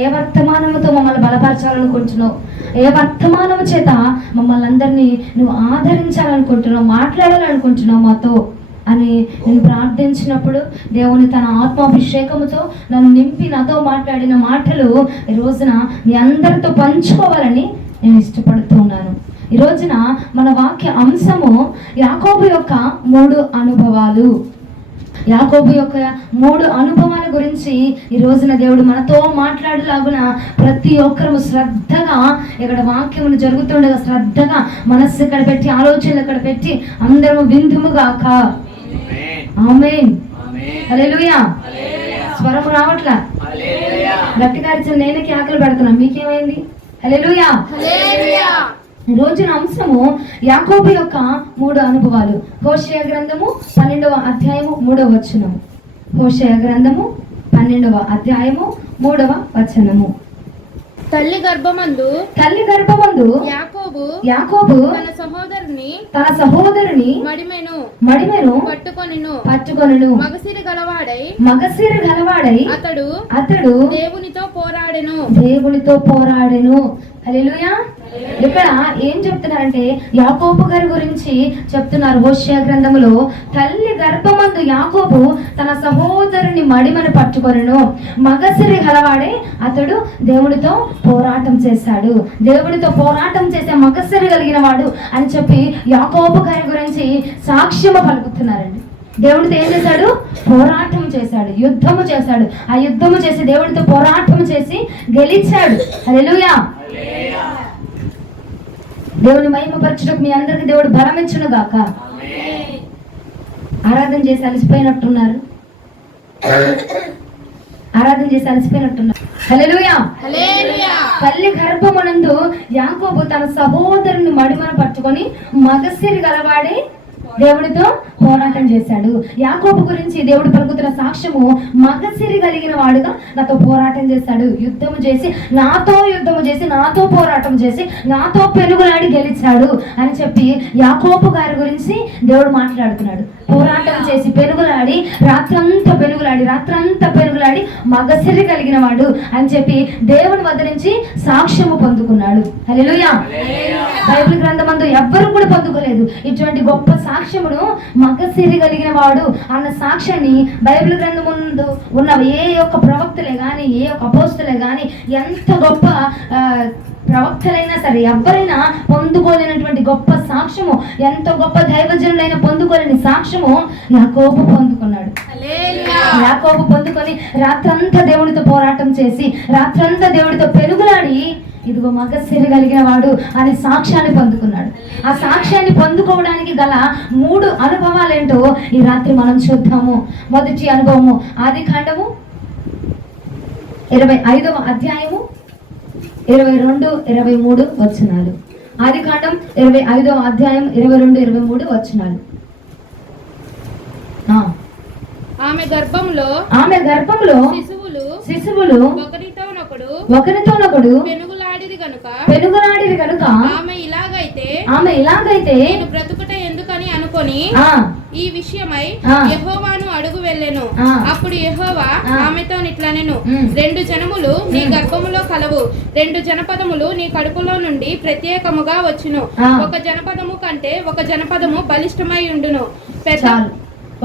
ఏ వర్తమానముతో మమ్మల్ని బలపరచాలనుకుంటున్నావు, ఏ వర్తమానము చేత మమ్మల్ని అందరినీ నువ్వు ఆదరించాలనుకుంటున్నావు, మాట్లాడాలనుకుంటున్నావు మాతో అని నేను ప్రార్థించినప్పుడు దేవుని తన ఆత్మాభిషేకముతో నన్ను నింపి నాతో మాట్లాడిన మాటలు ఈ రోజున మీ అందరితో పంచుకోవాలని నేను ఇష్టపడుతూ ఉన్నాను. ఈ రోజున మన వాక్య అంశము యాకోబు యొక్క 3 అనుభవాలు. యాకోబు యొక్క 3 అనుభవాల గురించి ఈ రోజున దేవుడు మనతో మాట్లాడలాగున ప్రతి ఒక్కరు శ్రద్ధగా ఇక్కడ వాక్యమును జరుగుతుండగా శ్రద్ధగా మనస్సు ఇక్కడ పెట్టి ఆలోచనలు ఇక్కడ పెట్టి అందరూ విందుముగాక. ఆమేన్. హల్లెలూయా. స్వరం రావట్లా, గట్టిగా అరిచిన నేనకి ఆకలి పెడుతున్నా, మీకేమైంది? హల్లెలూయా. ఈ రోజున అంశము యాకోబు యొక్క 3 అనుభవాలు. హోషేయ గ్రంథము 12వ అధ్యాయము 3వ వచనము. హోషేయ గ్రంథము 12వ అధ్యాయము 3వ వచనము. తల్లి గర్భమందు యాకోబు తన సహోదరుని మడిమెను పట్టుకొనెను. మగసిరి గలవాడై అతడు దేవునితో పోరాడెను. హల్లెలూయా. ఇక్కడ ఏం చెప్తున్నారంటే యాకోబు గారి గురించి చెప్తున్నారు. హోషేయ గ్రంథములో తల్లి గర్భమందు యాకోబు తన సహోదరుని మడిమను పట్టుకొనెను. మగసిరి గలవాడే అతడు దేవుడితో పోరాటం చేశాడు. దేవుడితో పోరాటం చేసే మగసిరి కలిగిన వాడు అని చెప్పి యాకోబు గారి గురించి సాక్ష్యము పలుకుతున్నారండి. దేవుడితో ఏం చేశాడు? పోరాటం చేశాడు, యుద్ధము చేశాడు. ఆ యుద్ధము చేసి దేవుడితో పోరాటం చేసి గెలిచాడు. హల్లెలూయా. దేవుని మహిమపరచుటకు మీ అందరికి దేవుడు బలం ఇచ్చును గాక. ఆరాధన చేసి అలసిపోయినట్టున్నారు. హల్లెలూయా. తల్లి గర్భమునందు యాకోబు తన సహోదరుని మడిమను పట్టుకొని మగసిరి గలవాడే దేవుడితో పోరాటం చేశాడు. యాకోబు గురించి దేవుడు పలుకుతున్న సాక్ష్యము మగసిరి కలిగిన వాడుగా నాతో పోరాటం చేశాడు, యుద్ధము చేసి నాతో పోరాటం చేసి నాతో పెనుగులాడి గెలిచాడు అని చెప్పి యాకోబు గారి గురించి దేవుడు మాట్లాడుతున్నాడు. పోరాటం చేసి పెనుగులాడి రాత్రంతా పెనుగులాడి మగసిరి కలిగిన వాడు అని చెప్పి దేవుని వద్ద నుంచి సాక్ష్యము పొందుకున్నాడు. హల్లెలూయా. బైబిల్ గ్రంథమందు ఎవ్వరు కూడా పొందుకోలేదు ఇటువంటి గొప్ప సాక్ష్యమును. మగసిరి కలిగిన వాడు అన్న సాక్ష్యాన్ని బైబిల్ గ్రంథం ముందు ఉన్న ఏ ఒక్క ప్రవక్తలే కానీ, ఏ ఒక్క అపోస్తులే కానీ, ఎంత గొప్ప ప్రవక్తలైనా సరే ఎవరైనా పొందుకోలేనటువంటి గొప్ప సాక్ష్యము, ఎంత గొప్ప దైవజనులైనా పొందుకోలేని సాక్ష్యము యాకోబు పొందుకున్నాడు. యాకోబు పొందుకొని రాత్రంతా దేవుడితో పోరాటం చేసి రాత్రంతా దేవుడితో పెనుగులాడి ఇదిగో మగసిరి కలిగిన వాడు అనే సాక్ష్యాన్ని పొందుకున్నాడు. ఆ సాక్ష్యాన్ని పొందుకోవడానికి గల 3 అనుభవాలేంటో ఈ రాత్రి మనం చూద్దాము. మొదటి అనుభవము ఆదికాండము 25వ అధ్యాయము 22-23 వచనాలు. ఆదికాండం 25వ అధ్యాయం 22-23 వచనాలు. ఆమె గర్భంలో శిశువులు ఒకరితోనొకడు పెనుగులాడిరి గనుక ఆమె ఇలాగైతే నేను బ్రతుకుట ఎందుకని అనుకొని ఈ విషయమై యెహోవాను అడుగు వెళ్ళెను. అప్పుడు యెహోవా ఆమెతో ఇట్లనెను, 2 జనములు నీ గర్భములో కలవు, 2 జనపదములు నీ కడుపులో నుండి ప్రత్యేకముగా వచ్చును. ఒక జనపదము కంటే ఒక జనపదము బలిష్టమై ఉండును.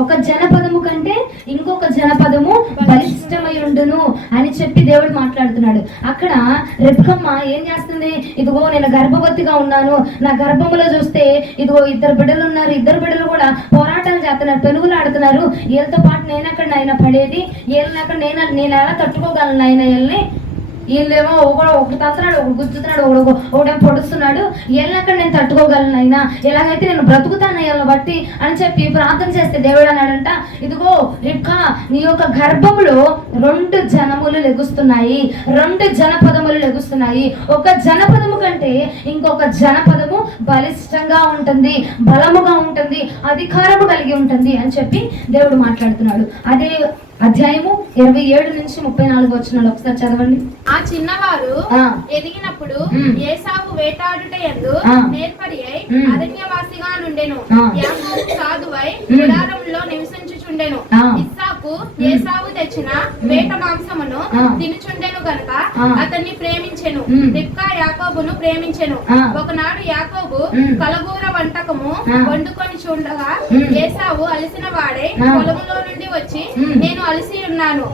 ఒక జనపదము కంటే ఇంకొక జనపదము బలిష్టమై ఉండును అని చెప్పి దేవుడు మాట్లాడుతున్నాడు. అక్కడ రెబ్కమ్మ ఏం చేస్తుంది? ఇదిగో నేను గర్భవతిగా ఉన్నాను, నా గర్భములో చూస్తే ఇదిగో 2 బిడ్డలు ఉన్నారు, 2 బిడ్డలు కూడా పోరాటాలు చేస్తున్నారు, పెనుగులు ఆడుతున్నారు. వీళ్ళతో పాటు నేనెక్కడ పడేది, వీళ్ళనక్కడ నేను ఎలా తట్టుకోగలను నాయన వీళ్ళని? వీళ్ళేమో ఒకటి తంతున్నాడు, ఒకటి గుర్తున్నాడు, ఒకడేమో పొడుస్తున్నాడు, వీళ్ళనక్కడ నేను తట్టుకోగలను అయినా, ఎలాగైతే నేను బ్రతుకుతాను వీళ్ళని బట్టి అని చెప్పి ప్రార్థన చేస్తే దేవుడు అన్నాడంట, ఇదిగో రిబ్కా నీ యొక్క గర్భములో 2 జనములు లెగుస్తున్నాయి, 2 జనపదములు లెగుస్తున్నాయి. ఒక జనపదము కంటే ఇంకొక జనపదము బలిష్టంగా ఉంటుంది, బలముగా ఉంటుంది, అధికారము కలిగి ఉంటుంది అని చెప్పి దేవుడు మాట్లాడుతున్నాడు. అదే అధ్యాయము 27-34 వచనాలు ఒకసారి చదవండి. ఆ చిన్నవారు ఎదిగినప్పుడు ఏసావు వేటాడుటయందు నేర్పరి అయి అరణ్యవాసిగా నుండెను. యాకోబు సాధువై గుడారములో నివసించుచుండెను. ఇస్సాకు ఏసావు తెచ్చిన వేట మాంసమును తినుచుండెను గనుక అతన్ని ప్రేమించెను. రిబ్కా యాకోబును ప్రేమించెను. ఒకనాడు యాకోబు కలగూర వంటకము వండుకొని చూడగా ఏసావు అలసిన వాడే పొలములో నుండి వచ్చి, నేను అలసి ఉన్నాను,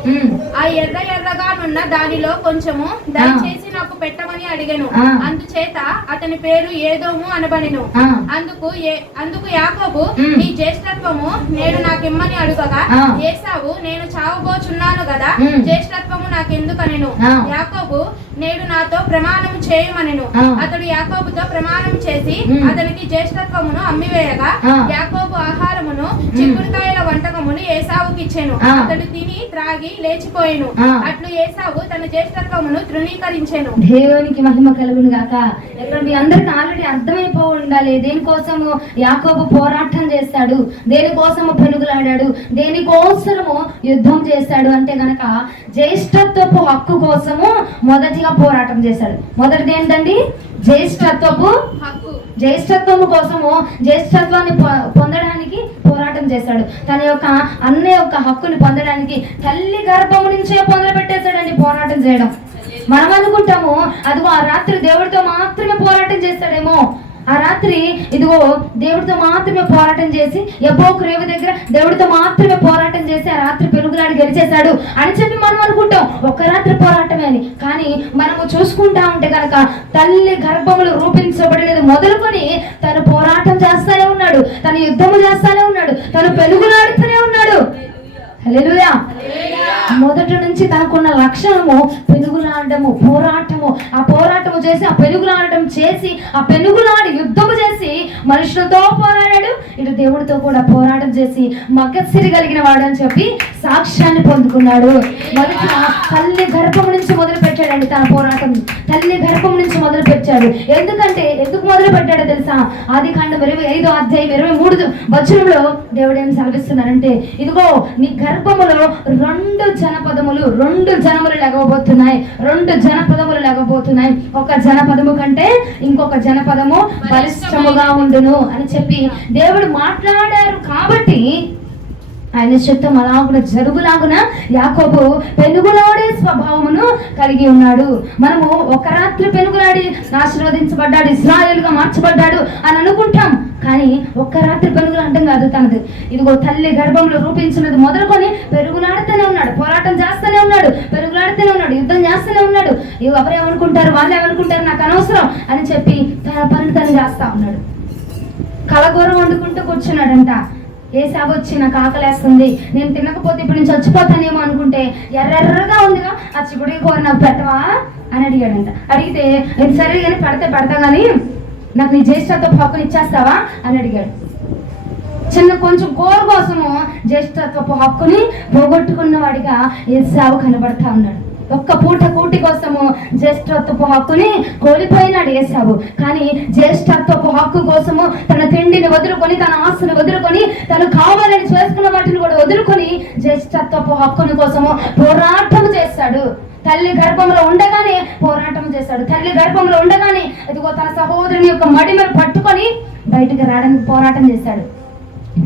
ఆ ఎర్రగానున్న దానిలో కొంచెము దయచేసి నాకు పెట్టమని అడిగెను. అందుచేత అతని పేరు ఏదోము అనబడెను. అందుకు యాకోబు, నీ జ్యేష్ఠత్వము నేడు నాకిమ్మని అడుగగా ఏసావు, నేను చావబోచున్నాను గదా, జ్యేష్ఠత్వము నాకెందుకనెను. యాకోబు, నేడు నాతో ప్రమాణము చేయమనెను. అతడు యాకోబుతో ప్రమాణం చేసి అతనికి జ్యేష్ఠత్వమును అమ్మివేయగా యాకోబు ఆహారమును చిక్కుడుకాయల వంటకమును ఏసావుకి ఇచ్చెను. అతడు తిని త్రాగి లేచిపోయెను. అట్లు ఏసావు తన జ్యేష్ఠత్వమును తృణీకరించెను. దేవునికి మహిమ కలుగును గాక. ఇక్కడ మీ అందరికి ఆల్రెడీ అర్థమైపో ఉండాలి దేనికోసము యాకోబు పోరాటం చేస్తాడు, దేనికోసము పెనుగులాడాడు, దేనికోసము యుద్ధం చేస్తాడు అంటే గనక జ్యేష్ఠత్వపు హక్కు కోసము మొదటిగా పోరాటం చేశాడు. మొదటిది ఏంటండి? జ్యేష్ఠత్వపు హక్కు. జ్యేష్ఠత్వము కోసము జ్యేష్ఠత్వాన్ని పొందడానికి పోరాటం చేశాడు. తన యొక్క అన్న యొక్క హక్కుని పొందడానికి తల్లి గర్భము నుంచే మొదలు పెట్టేశాడండి పోరాటం చేయడం. మనం అనుకుంటాము అదిగో ఆ రాత్రి దేవుడితో మాత్రమే పోరాటం చేస్తాడేమో, ఆ రాత్రి ఇదిగో దేవుడితో మాత్రమే పోరాటం చేసి యబ్బోకు రేవు దగ్గర దేవుడితో మాత్రమే పోరాటం చేసి ఆ రాత్రి పెనుగులాడి గెలిచేశాడు అని చెప్పి మనం అనుకుంటాం ఒక్క రాత్రి పోరాటమే అని. కానీ మనము చూసుకుంటా ఉంటే కనుక తల్లి గర్భములు రూపించబడినది మొదలుకొని తను పోరాటం చేస్తానే ఉన్నాడు, తను యుద్ధము చేస్తానే ఉన్నాడు, తను పెనుగులాడుతూనే ఉన్నాడు. హల్లెలూయా. మొదటి నుంచి తనకున్న లక్షణము పెనుగులాడము, పోరాటము. ఆ పోరాటము చేసి ఆ పెనుగులాడటం చేసి ఆ పెనుగులాడి యుద్ధము చేసి మనుషులతో పోరాడాడు, ఇటు దేవుడితో కూడా పోరాటం చేసి మగసిరి కలిగిన వాడు అని చెప్పి సాక్ష్యాన్ని పొందుకున్నాడు. మొదట తల్లి గర్భం నుంచి మొదలు పెట్టాడండి తన పోరాటం. తల్లి గర్భం నుంచి మొదలు పెట్టాడు. ఎందుకు మొదలు పెట్టాడో తెలుసా? ఆదికాండం 25వ అధ్యాయం 23వ వచనంలో దేవుడు ఏం సెలవిస్తున్నాడంటే, ఇదిగో నీ గర్భములో రెండు జనములు లేకపోతున్నాయి, రెండు జనపదములు లేకపోతున్నాయి. ఒక జనపదము కంటే ఇంకొక జనపదము బలిష్టముగా ఉండును అని చెప్పి దేవుడు మాట్లాడారు. కాబట్టి ఆయన చిత్తం అలాగున జరుగులాగున యాకోబు పెనుగులాడే స్వభావమును కలిగి ఉన్నాడు. మనము ఒక రాత్రి పెనుగులాడి ఆశీర్వదించబడ్డాడు, ఇశ్రాయేలుగా మార్చబడ్డాడు అని అనుకుంటాం. కానీ ఒక్క రాత్రి పెనుగులాడటం కాదు తనది. ఇదిగో తల్లి గర్భంలో రూపించినది మొదలుకొని పెరుగులాడుతూనే ఉన్నాడు, పోరాటం చేస్తూనే ఉన్నాడు, పెరుగులాడుతూనే ఉన్నాడు, యుద్ధం చేస్తూనే ఉన్నాడు. ఎవరేమనుకుంటారు, వాళ్ళు ఏమనుకుంటారు, నాకు అనవసరం అని చెప్పి తన పని తను చేస్తా ఉన్నాడు. కలగూర వండుకుంటూ కూర్చున్నాడంట. ఏసావు వచ్చి నాకు ఆకలేస్తుంది, నేను తినకపోతే ఇప్పుడు నేను చచ్చిపోతానేమో అనుకుంటే ఎర్రగా ఉందిగా ఆ చిక్కుడు కూర నాకు పెట్టవా అని అడిగాడంట. అడిగితే సరే కానీ పెడతా కానీ నాకు నీ జ్యేష్ఠత్వ హక్కుని ఇచ్చేస్తావా అని అడిగాడు. కొంచెం కూర కోసము జ్యేష్ఠత్వపు హక్కుని పోగొట్టుకున్న వాడిగా ఏసావు కనబడతా ఉన్నాడు. ఒక్క పూట కూటి కోసము జ్యేష్ఠత్వపు హక్కుని కోల్పోయినాడు ఏసావు. కానీ జ్యేష్ఠత్వపు హక్కు కోసము తన తిండిని వదులుకొని, తన ఆస్తుని వదులుకొని, తను కావాలని చేసుకున్న వాటిని కూడా వదులుకొని జ్యేష్ఠత్వపు హక్కుని కోసము పోరాటం చేస్తాడు. తల్లి గర్భంలో ఉండగానే పోరాటం చేశాడు. తల్లి గర్భంలో ఉండగానే ఇదిగో తన సహోదరుని యొక్క మడిమను పట్టుకొని బయటకు రావడానికి పోరాటం చేశాడు.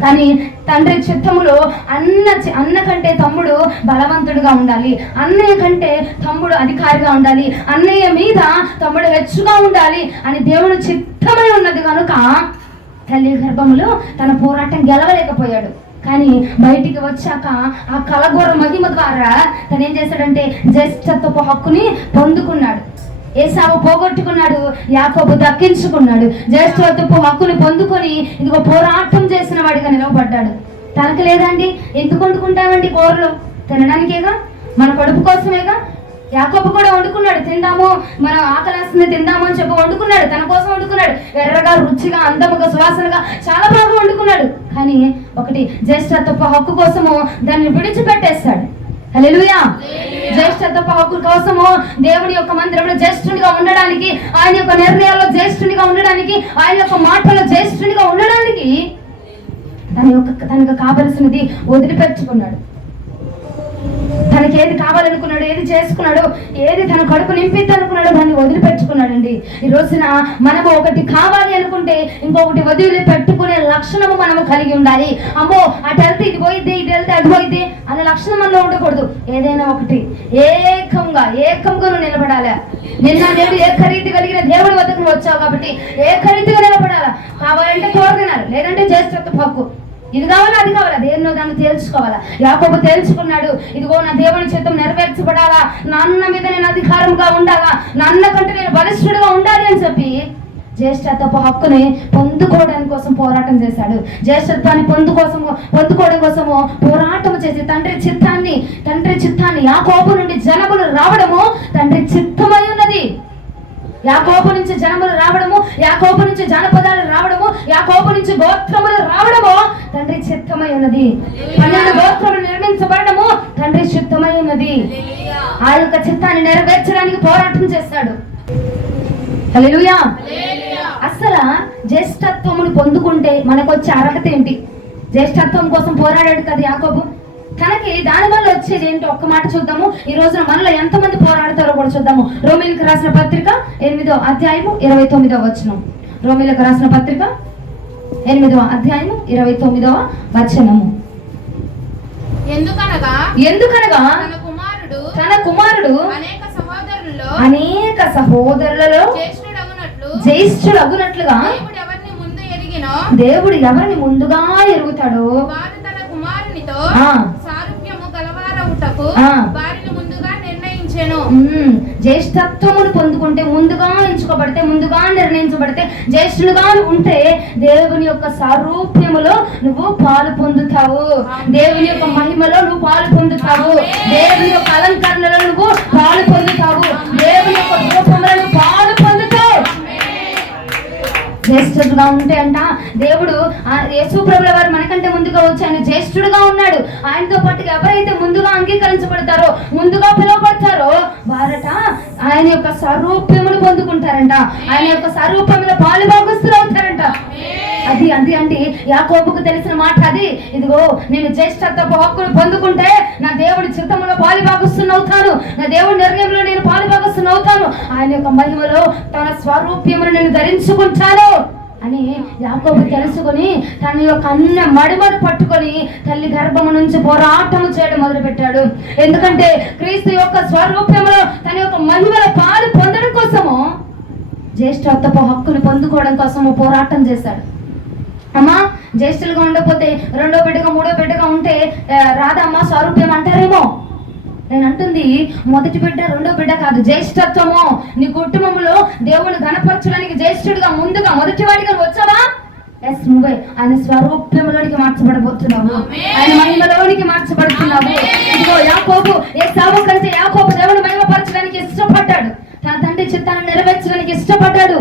కానీ తండ్రి చిత్తములో అన్న కంటే తమ్ముడు బలవంతుడుగా ఉండాలి, అన్నయ్య కంటే తమ్ముడు అధికారిగా ఉండాలి, అన్నయ్య మీద తమ్ముడు హెచ్చుగా ఉండాలి అని దేవుడు చిత్తమై ఉన్నది కనుక తల్లి గర్భములో తన పోరాటం గెలవలేకపోయాడు. కానీ బయటికి వచ్చాక ఆ కలగూర మహిమ ద్వారా తను ఏం చేశాడంటే జ్యేష్ఠత్వపు హక్కుని పొందుకున్నాడు. ఏసావు పోగొట్టుకున్నాడు, యాకోబు దక్కించుకున్నాడు. జ్యేష్ఠత్వపు హక్కుని పొందుకొని ఇదిగో పోరాటం చేసిన వాడిగా నిలవబడ్డాడు. తనకు లేదండి, ఎందుకు వండుకుంటామండి కూరలు? తినడానికేగా, మన కడుపు కోసమేగా. యాకోబు కూడా వండుకున్నాడు, తిందాము, మన ఆకలేస్తుంది తిందాము అని చెప్పి వండుకున్నాడు, తన కోసం వండుకున్నాడు. ఎర్రగా, రుచిగా, అందముగా, సువాసనగా చాలా బాగా వండుకున్నాడు. కానీ ఒకటి జ్యేష్ఠత్వపు హక్కు కోసము దాన్ని విడిచిపెట్టేస్తాడు. హల్లెలూయా. జ్యేష్ఠత్వపు హక్కు కోసము దేవుని యొక్క మందిరంలో జ్యేష్ఠునిగా ఉండడానికి, ఆయన యొక్క నిర్ణయాల్లో జ్యేష్ఠునిగా ఉండడానికి, ఆయన యొక్క మాటల్లో జ్యేష్ఠునిగా ఉండడానికి తనకు కావలసినది వదిలిపెట్టుకున్నాడు. తనకి తనకి ఏది కావాలనుకున్నాడు, ఏది చేసుకున్నాడు, ఏది తన కడుపు నింపిద్ది అనుకున్నాడో దాన్ని వదిలిపెట్టుకున్నాడండి. ఈ రోజున మనము ఒకటి కావాలి అనుకుంటే ఇంకొకటి వదిలిపెట్టుకునే లక్షణము మనము కలిగి ఉండాలి. అమ్మో అటు వెళ్తే ఇది పోయిద్ది, ఇది వెళ్తే అది పోయిద్ది అనే లక్షణం మనలో ఉండకూడదు. ఏదైనా ఒకటి ఏకంగా నువ్వు నిలబడాలి. నిన్న నేడు ఏకరీతి కలిగిన దేవుడి వద్దకు నువ్వు వచ్చావు కాబట్టి ఏకరీతిగా నిలబడాలా. కావాలంటే కోరుతున్నారు, లేదంటే చేస్తూ హక్కు. ఇది కావాలా అది కావాలా, దేన్నో దాన్ని తేల్చుకోవాలా. యాకోబు తేల్చుకున్నాడు, ఇదిగో నా దేవుని చిత్తం నెరవేర్చబడాలా, నా అన్న మీద నేను అధికారంగా ఉండాలా, నా అన్న కంటే నేను బలిష్ఠుడుగా ఉండాలి అని చెప్పి జ్యేష్ఠత్వపు హక్కుని పొందుకోవడానికి కోసం పోరాటం చేశాడు. జ్యేష్ఠత్వాన్ని పొందుకోవడం కోసము పోరాటం చేసి తండ్రి చిత్తాన్ని యాకోబు నుండి జనములు రావడము తండ్రి చిత్తమై ఉన్నది. యాకోబు నుంచి జనములు రావడము, యాకోబు నుంచి జానపదాలు రావడము, యాకోబు నుంచి గోత్రములు రావడము తండ్రి చిత్తమై ఉన్నది. 12 గోత్రములు నిర్మించబడము తండ్రి చిత్తమై ఉన్నది. ఆ యొక్క చిత్తాన్ని నెరవేర్చడానికి పోరాటం చేశాడు. హల్లెలూయా. అసలు జ్యేష్ఠత్వమును పొందుకుంటే మనకు వచ్చే అర్హత ఏంటి? జ్యేష్ఠత్వం కోసం పోరాడాడు కదా యాకోబు. తనకి దాని వల్ల వచ్చేది ఏంటో ఒక్క మాట చూద్దాము. ఈ రోజున మనలో ఎంతమంది పోరాడతారో కూడా చూద్దాము. రోమీయులకు రాసిన పత్రిక 8వ అధ్యాయము 29వ వచనం. రోమీయులకు రాసిన పత్రిక 8వ అధ్యాయము 29వ వచనము. ఎందుకనగా తన కుమారుడు అనేక సహోదరులలో జ్యేష్ఠుడగునట్లుగా దేవుడు ఎవరిని ముందుగా ఎరుగుతాడో జ్యేష్ఠత్వమును పొందుకుంటే, ముందుగా ఎంచుకోబడితే, ముందుగా నిర్ణయించబడితే, జ్యేష్ఠులుగా ఉంటే దేవుని యొక్క సారూప్యములో నువ్వు పాలు పొందుతావు. దేవుని యొక్క మహిమలో నువ్వు పాలు పొందుతావు. దేవుని యొక్క అలంకరణలో నువ్వు పాలు పొందుతావు. దేవుని యొక్క రూపంలో నువ్వు పాలు పొందుతావు. జ్యేష్ఠుడుగా ఉంటే అంట దేవుడు యేసు ప్రభుల వారు మనకంటే ముందుగా వచ్చి ఆయన జ్యేష్ఠుడుగా ఉన్నాడు. ఆయనతో పాటుగా ఎవరైతే ముందుగా అంగీకరించబడతారో, ముందుగా పిలువబడతారో వారట ఆయన యొక్క స్వరూప్యమును పొందుకుంటారంట. ఆయన యొక్క స్వరూపంలో పాలుభాగస్తులు అవుతారంట. అది అంటే యాకోబుకు తెలిసిన మాట అది. ఇదిగో నేను జ్యేష్ఠత్వపు హక్కును పొందుకుంటే నా దేవుడి చిత్తములో పాలుభాగస్తున్నవుతాను, నా దేవుడి నిర్ణయంలో నేను పాలుభాగస్తున్నవుతాను, ఆయన యొక్క మహిమలో తన స్వరూప్యమును నేను ధరించుకుంటాను అని యాకోబు తెలుసుకుని తన యొక్క అన్న మడిమను పట్టుకొని తల్లి గర్భము నుంచి పోరాటము చేయడం మొదలు పెట్టాడు. ఎందుకంటే క్రీస్తు యొక్క స్వరూప్యంలో తన యొక్క మహిమలో పాలు పొందడం కోసము, జ్యేష్ఠత్వపు హక్కును పొందుకోవడం కోసము పోరాటం చేశాడు. అమ్మా జ్యేష్ఠులుగా ఉండకపోతే రెండో బిడ్డగా మూడో బిడ్డగా ఉంటే రాదమ్మా స్వరూప్యం అంటారేమో. నేను అంటుంది మొదటి బిడ్డ రెండో బిడ్డ కాదు, జ్యేష్ఠత్వము. నీ కుటుంబంలో దేవుని ఘనపరచడానికి జ్యేష్ఠుడిగా ముందుగా మొదటివాడిగా వచ్చావా? ఎస్, నువ్వే ఆయన స్వరూప్యంలోనికి మార్చబడబోతున్నావు, ఆయన మహిమలోనికి మార్చబడుతున్నావు. ఇదిగో యాకోబు ఏసావు కంటే యాకోబు దేవుని మహిమపరచడానికి ఇష్టపడ్డాడు, తన తండ్రి చిత్తాన్ని నెరవేర్చడానికి ఇష్టపడ్డాడు.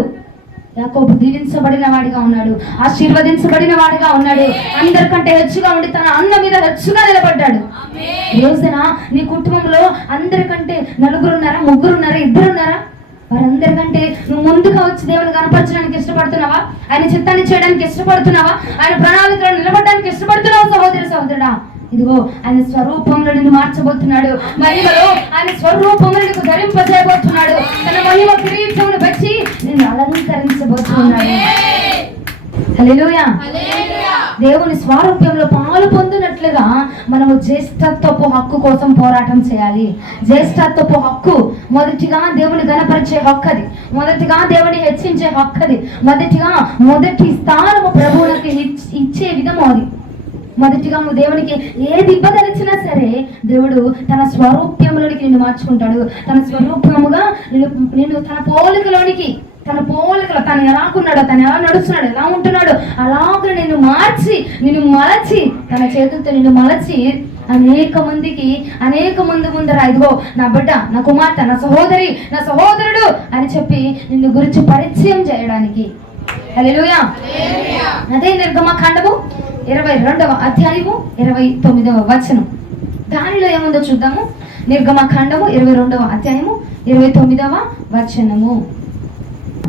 యాకోబు దీవించబడిన వాడిగా ఉన్నాడు, ఆశీర్వదించబడిన వాడిగా ఉన్నాడు. అందరికంటే హెచ్చుగా ఉండి తన అన్న మీద హెచ్చుగా నిలబడ్డాడు. రోజున నీ కుటుంబంలో అందరికంటే నలుగురున్నారా, ముగ్గురున్నారా, ఇద్దరున్నారా? వారందరికంటే నువ్వు ముందుగా వచ్చి దేవుని కనపరచడానికి ఇష్టపడుతున్నావా? ఆయన చిత్తాన్ని చేయడానికి ఇష్టపడుతున్నావా? ఆయన ప్రణాళికలో నిలబడడానికి ఇష్టపడుతున్నావా? సహోదరుడా, ఇదిగో ఆయన స్వరూపంలో నిన్ను మార్చబోతున్నాడు. మహిమలో ఆయన స్వరూపంలో నీకు ధరింపజేయబోతున్నాడు. తన మహిమ కిరీటమును బట్టి నిన్ను అలంకరించబోతున్నాడు. హల్లెలూయా. దేవుని స్వరూపంలో పాలు పొందినట్లుగా మనము జ్యేష్ఠత్వపు హక్కు కోసం పోరాటం చేయాలి. జ్యేష్ఠత్వపు హక్కు మొదటిగా దేవుని గణపరిచే హక్కు అది, మొదటిగా దేవుని హెచ్చించే హక్కు అది, మొదటి స్థానము ప్రభువులకు ఇచ్చే విధము అది. మొదటిగా నువ్వు దేవునికి ఏది ఇవ్వదలిచినా సరే దేవుడు తన స్వరూప్యములోనికి నిన్ను మార్చుకుంటాడు. తన స్వరూపముగా నిన్ను తన పోలికలోనికి, తన పోలికలో తను ఎలాగున్నాడో, తను ఎలా నడుస్తున్నాడు, ఎలా ఉంటున్నాడు అలాగే నిన్ను మలచి తన చేతులతో నిన్ను మలచి అనేక మంది ముందర ఇదిగో నా బిడ్డ, నా కుమార్తె, నా సహోదరి, నా సహోదరుడు అని చెప్పి నిన్ను గురించి పరిచయం చేయడానికి. హల్లెలూయా. అదే నిర్గమకాండము 22వ అధ్యాయము 29వ వచనం. దానిలో ఏముందో చూద్దాము. నిర్గమకాండము 22వ అధ్యాయము 29వ వచనము.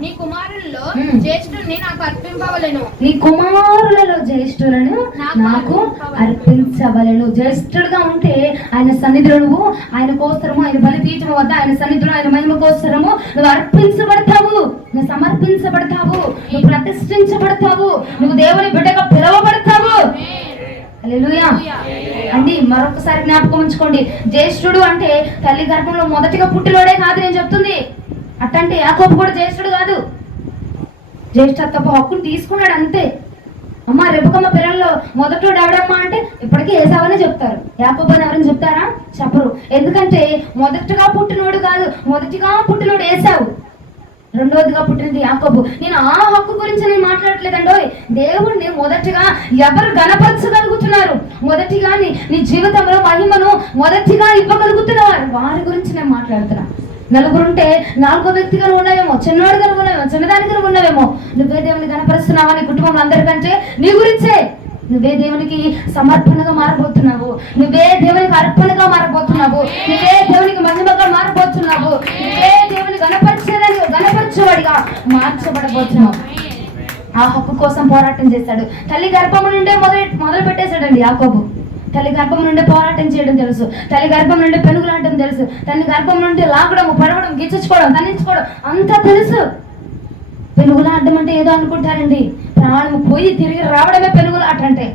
నీ కుమారుల్లో కుమారులలో జ్యేష్ఠుని నాకు అర్పింపవలెను. నీ కుమారులలో జ్యేష్ఠులను నాకు అర్పించవలెను. జ్యేష్ఠుడుగా ఉంటే ఆయన సన్నిధిలో నువ్వు ఆయన కోసరము, ఆయన బలిపీఠం వద్ద ఆయన సన్నిధిలో ఆయన మహిమ కోసరము నువ్వు అర్పించబడతావు, నువ్వు సమర్పించబడతావు, నువ్వు ప్రతిష్ఠించబడతావు, నువ్వు దేవుని బిడ్డగా పిలువబడతావు. హల్లెలూయా అండి. మరొకసారి జ్ఞాపకం ఉంచుకోండి, జ్యేష్ఠుడు అంటే తల్లి గర్భంలో మొదటిగా పుట్టినోడే కాదు నేను చెప్తుంది. అట్టంటే యాకోబు కూడా జ్యేష్ఠుడు కాదు, జ్యేష్ఠత్వపు హక్కును తీసుకున్నాడు అంతే. అమ్మ రెబెక్కమ్మ పిల్లల్లో మొదటోడు ఎవడమ్మా అంటే ఇప్పటికీ ఏసావనే చెప్తారు, యాకోబు అని ఎవరైనా చెప్తారా? చెప్పరు. ఎందుకంటే మొదటగా పుట్టినోడు కాదు, మొదటిగా పుట్టినోడు ఏసావు, రెండోదిగా పుట్టినది యాకోబు. నేను ఆ హక్కు గురించి నేను మాట్లాడట్లేదండో. దేవుణ్ణి మొదటిగా ఎవరు గణపరచగలుగుతున్నారు, మొదటిగా నీ జీవితంలో మహిమను మొదటిగా ఇవ్వగలుగుతున్నారు, వారి గురించి నేను మాట్లాడుతున్నా. నలుగురుంటే నాలుగో వ్యక్తిగా ఉన్నావేమో, చిన్నవాడిగా ఉన్నావేమో, చిన్నదానిగా ఉన్నావేమో. నువ్వే దేవుని గణపరుస్తున్నావా నీ కుటుంబంలో అందరికంటే? నీ గురించే. నువ్వే దేవునికి సమర్పణగా మారబోతున్నావు, నువ్వే దేవునికి అర్పణగా మారబోతున్నావు, నువ్వే దేవునికి మహిమగా మారబోతున్నావు, నువ్వే దేవుని గణపరచేవాడిగా మార్చబడబోతున్నావు. ఆ హక్కు కోసం పోరాటం చేశాడు. తల్లి గర్భం నుండే మొదలు పెట్టేశాడండి యాకోబు. తల్లి గర్భం నుండి పోరాటం చేయడం తెలుసు, తల్లి గర్భం నుండి పెనుగులాడడం తెలుసు, తల్లి గర్భం నుండి లాగడం, పడవడం, గిచ్చుకోవడం, తన్నించుకోవడం అంతా తెలుసు. పెనుగులాడడం అంటే ఏదో అనుకుంటారండి, ప్రాణం పోయి తిరిగి రావడమే పెనుగులాట అంటే.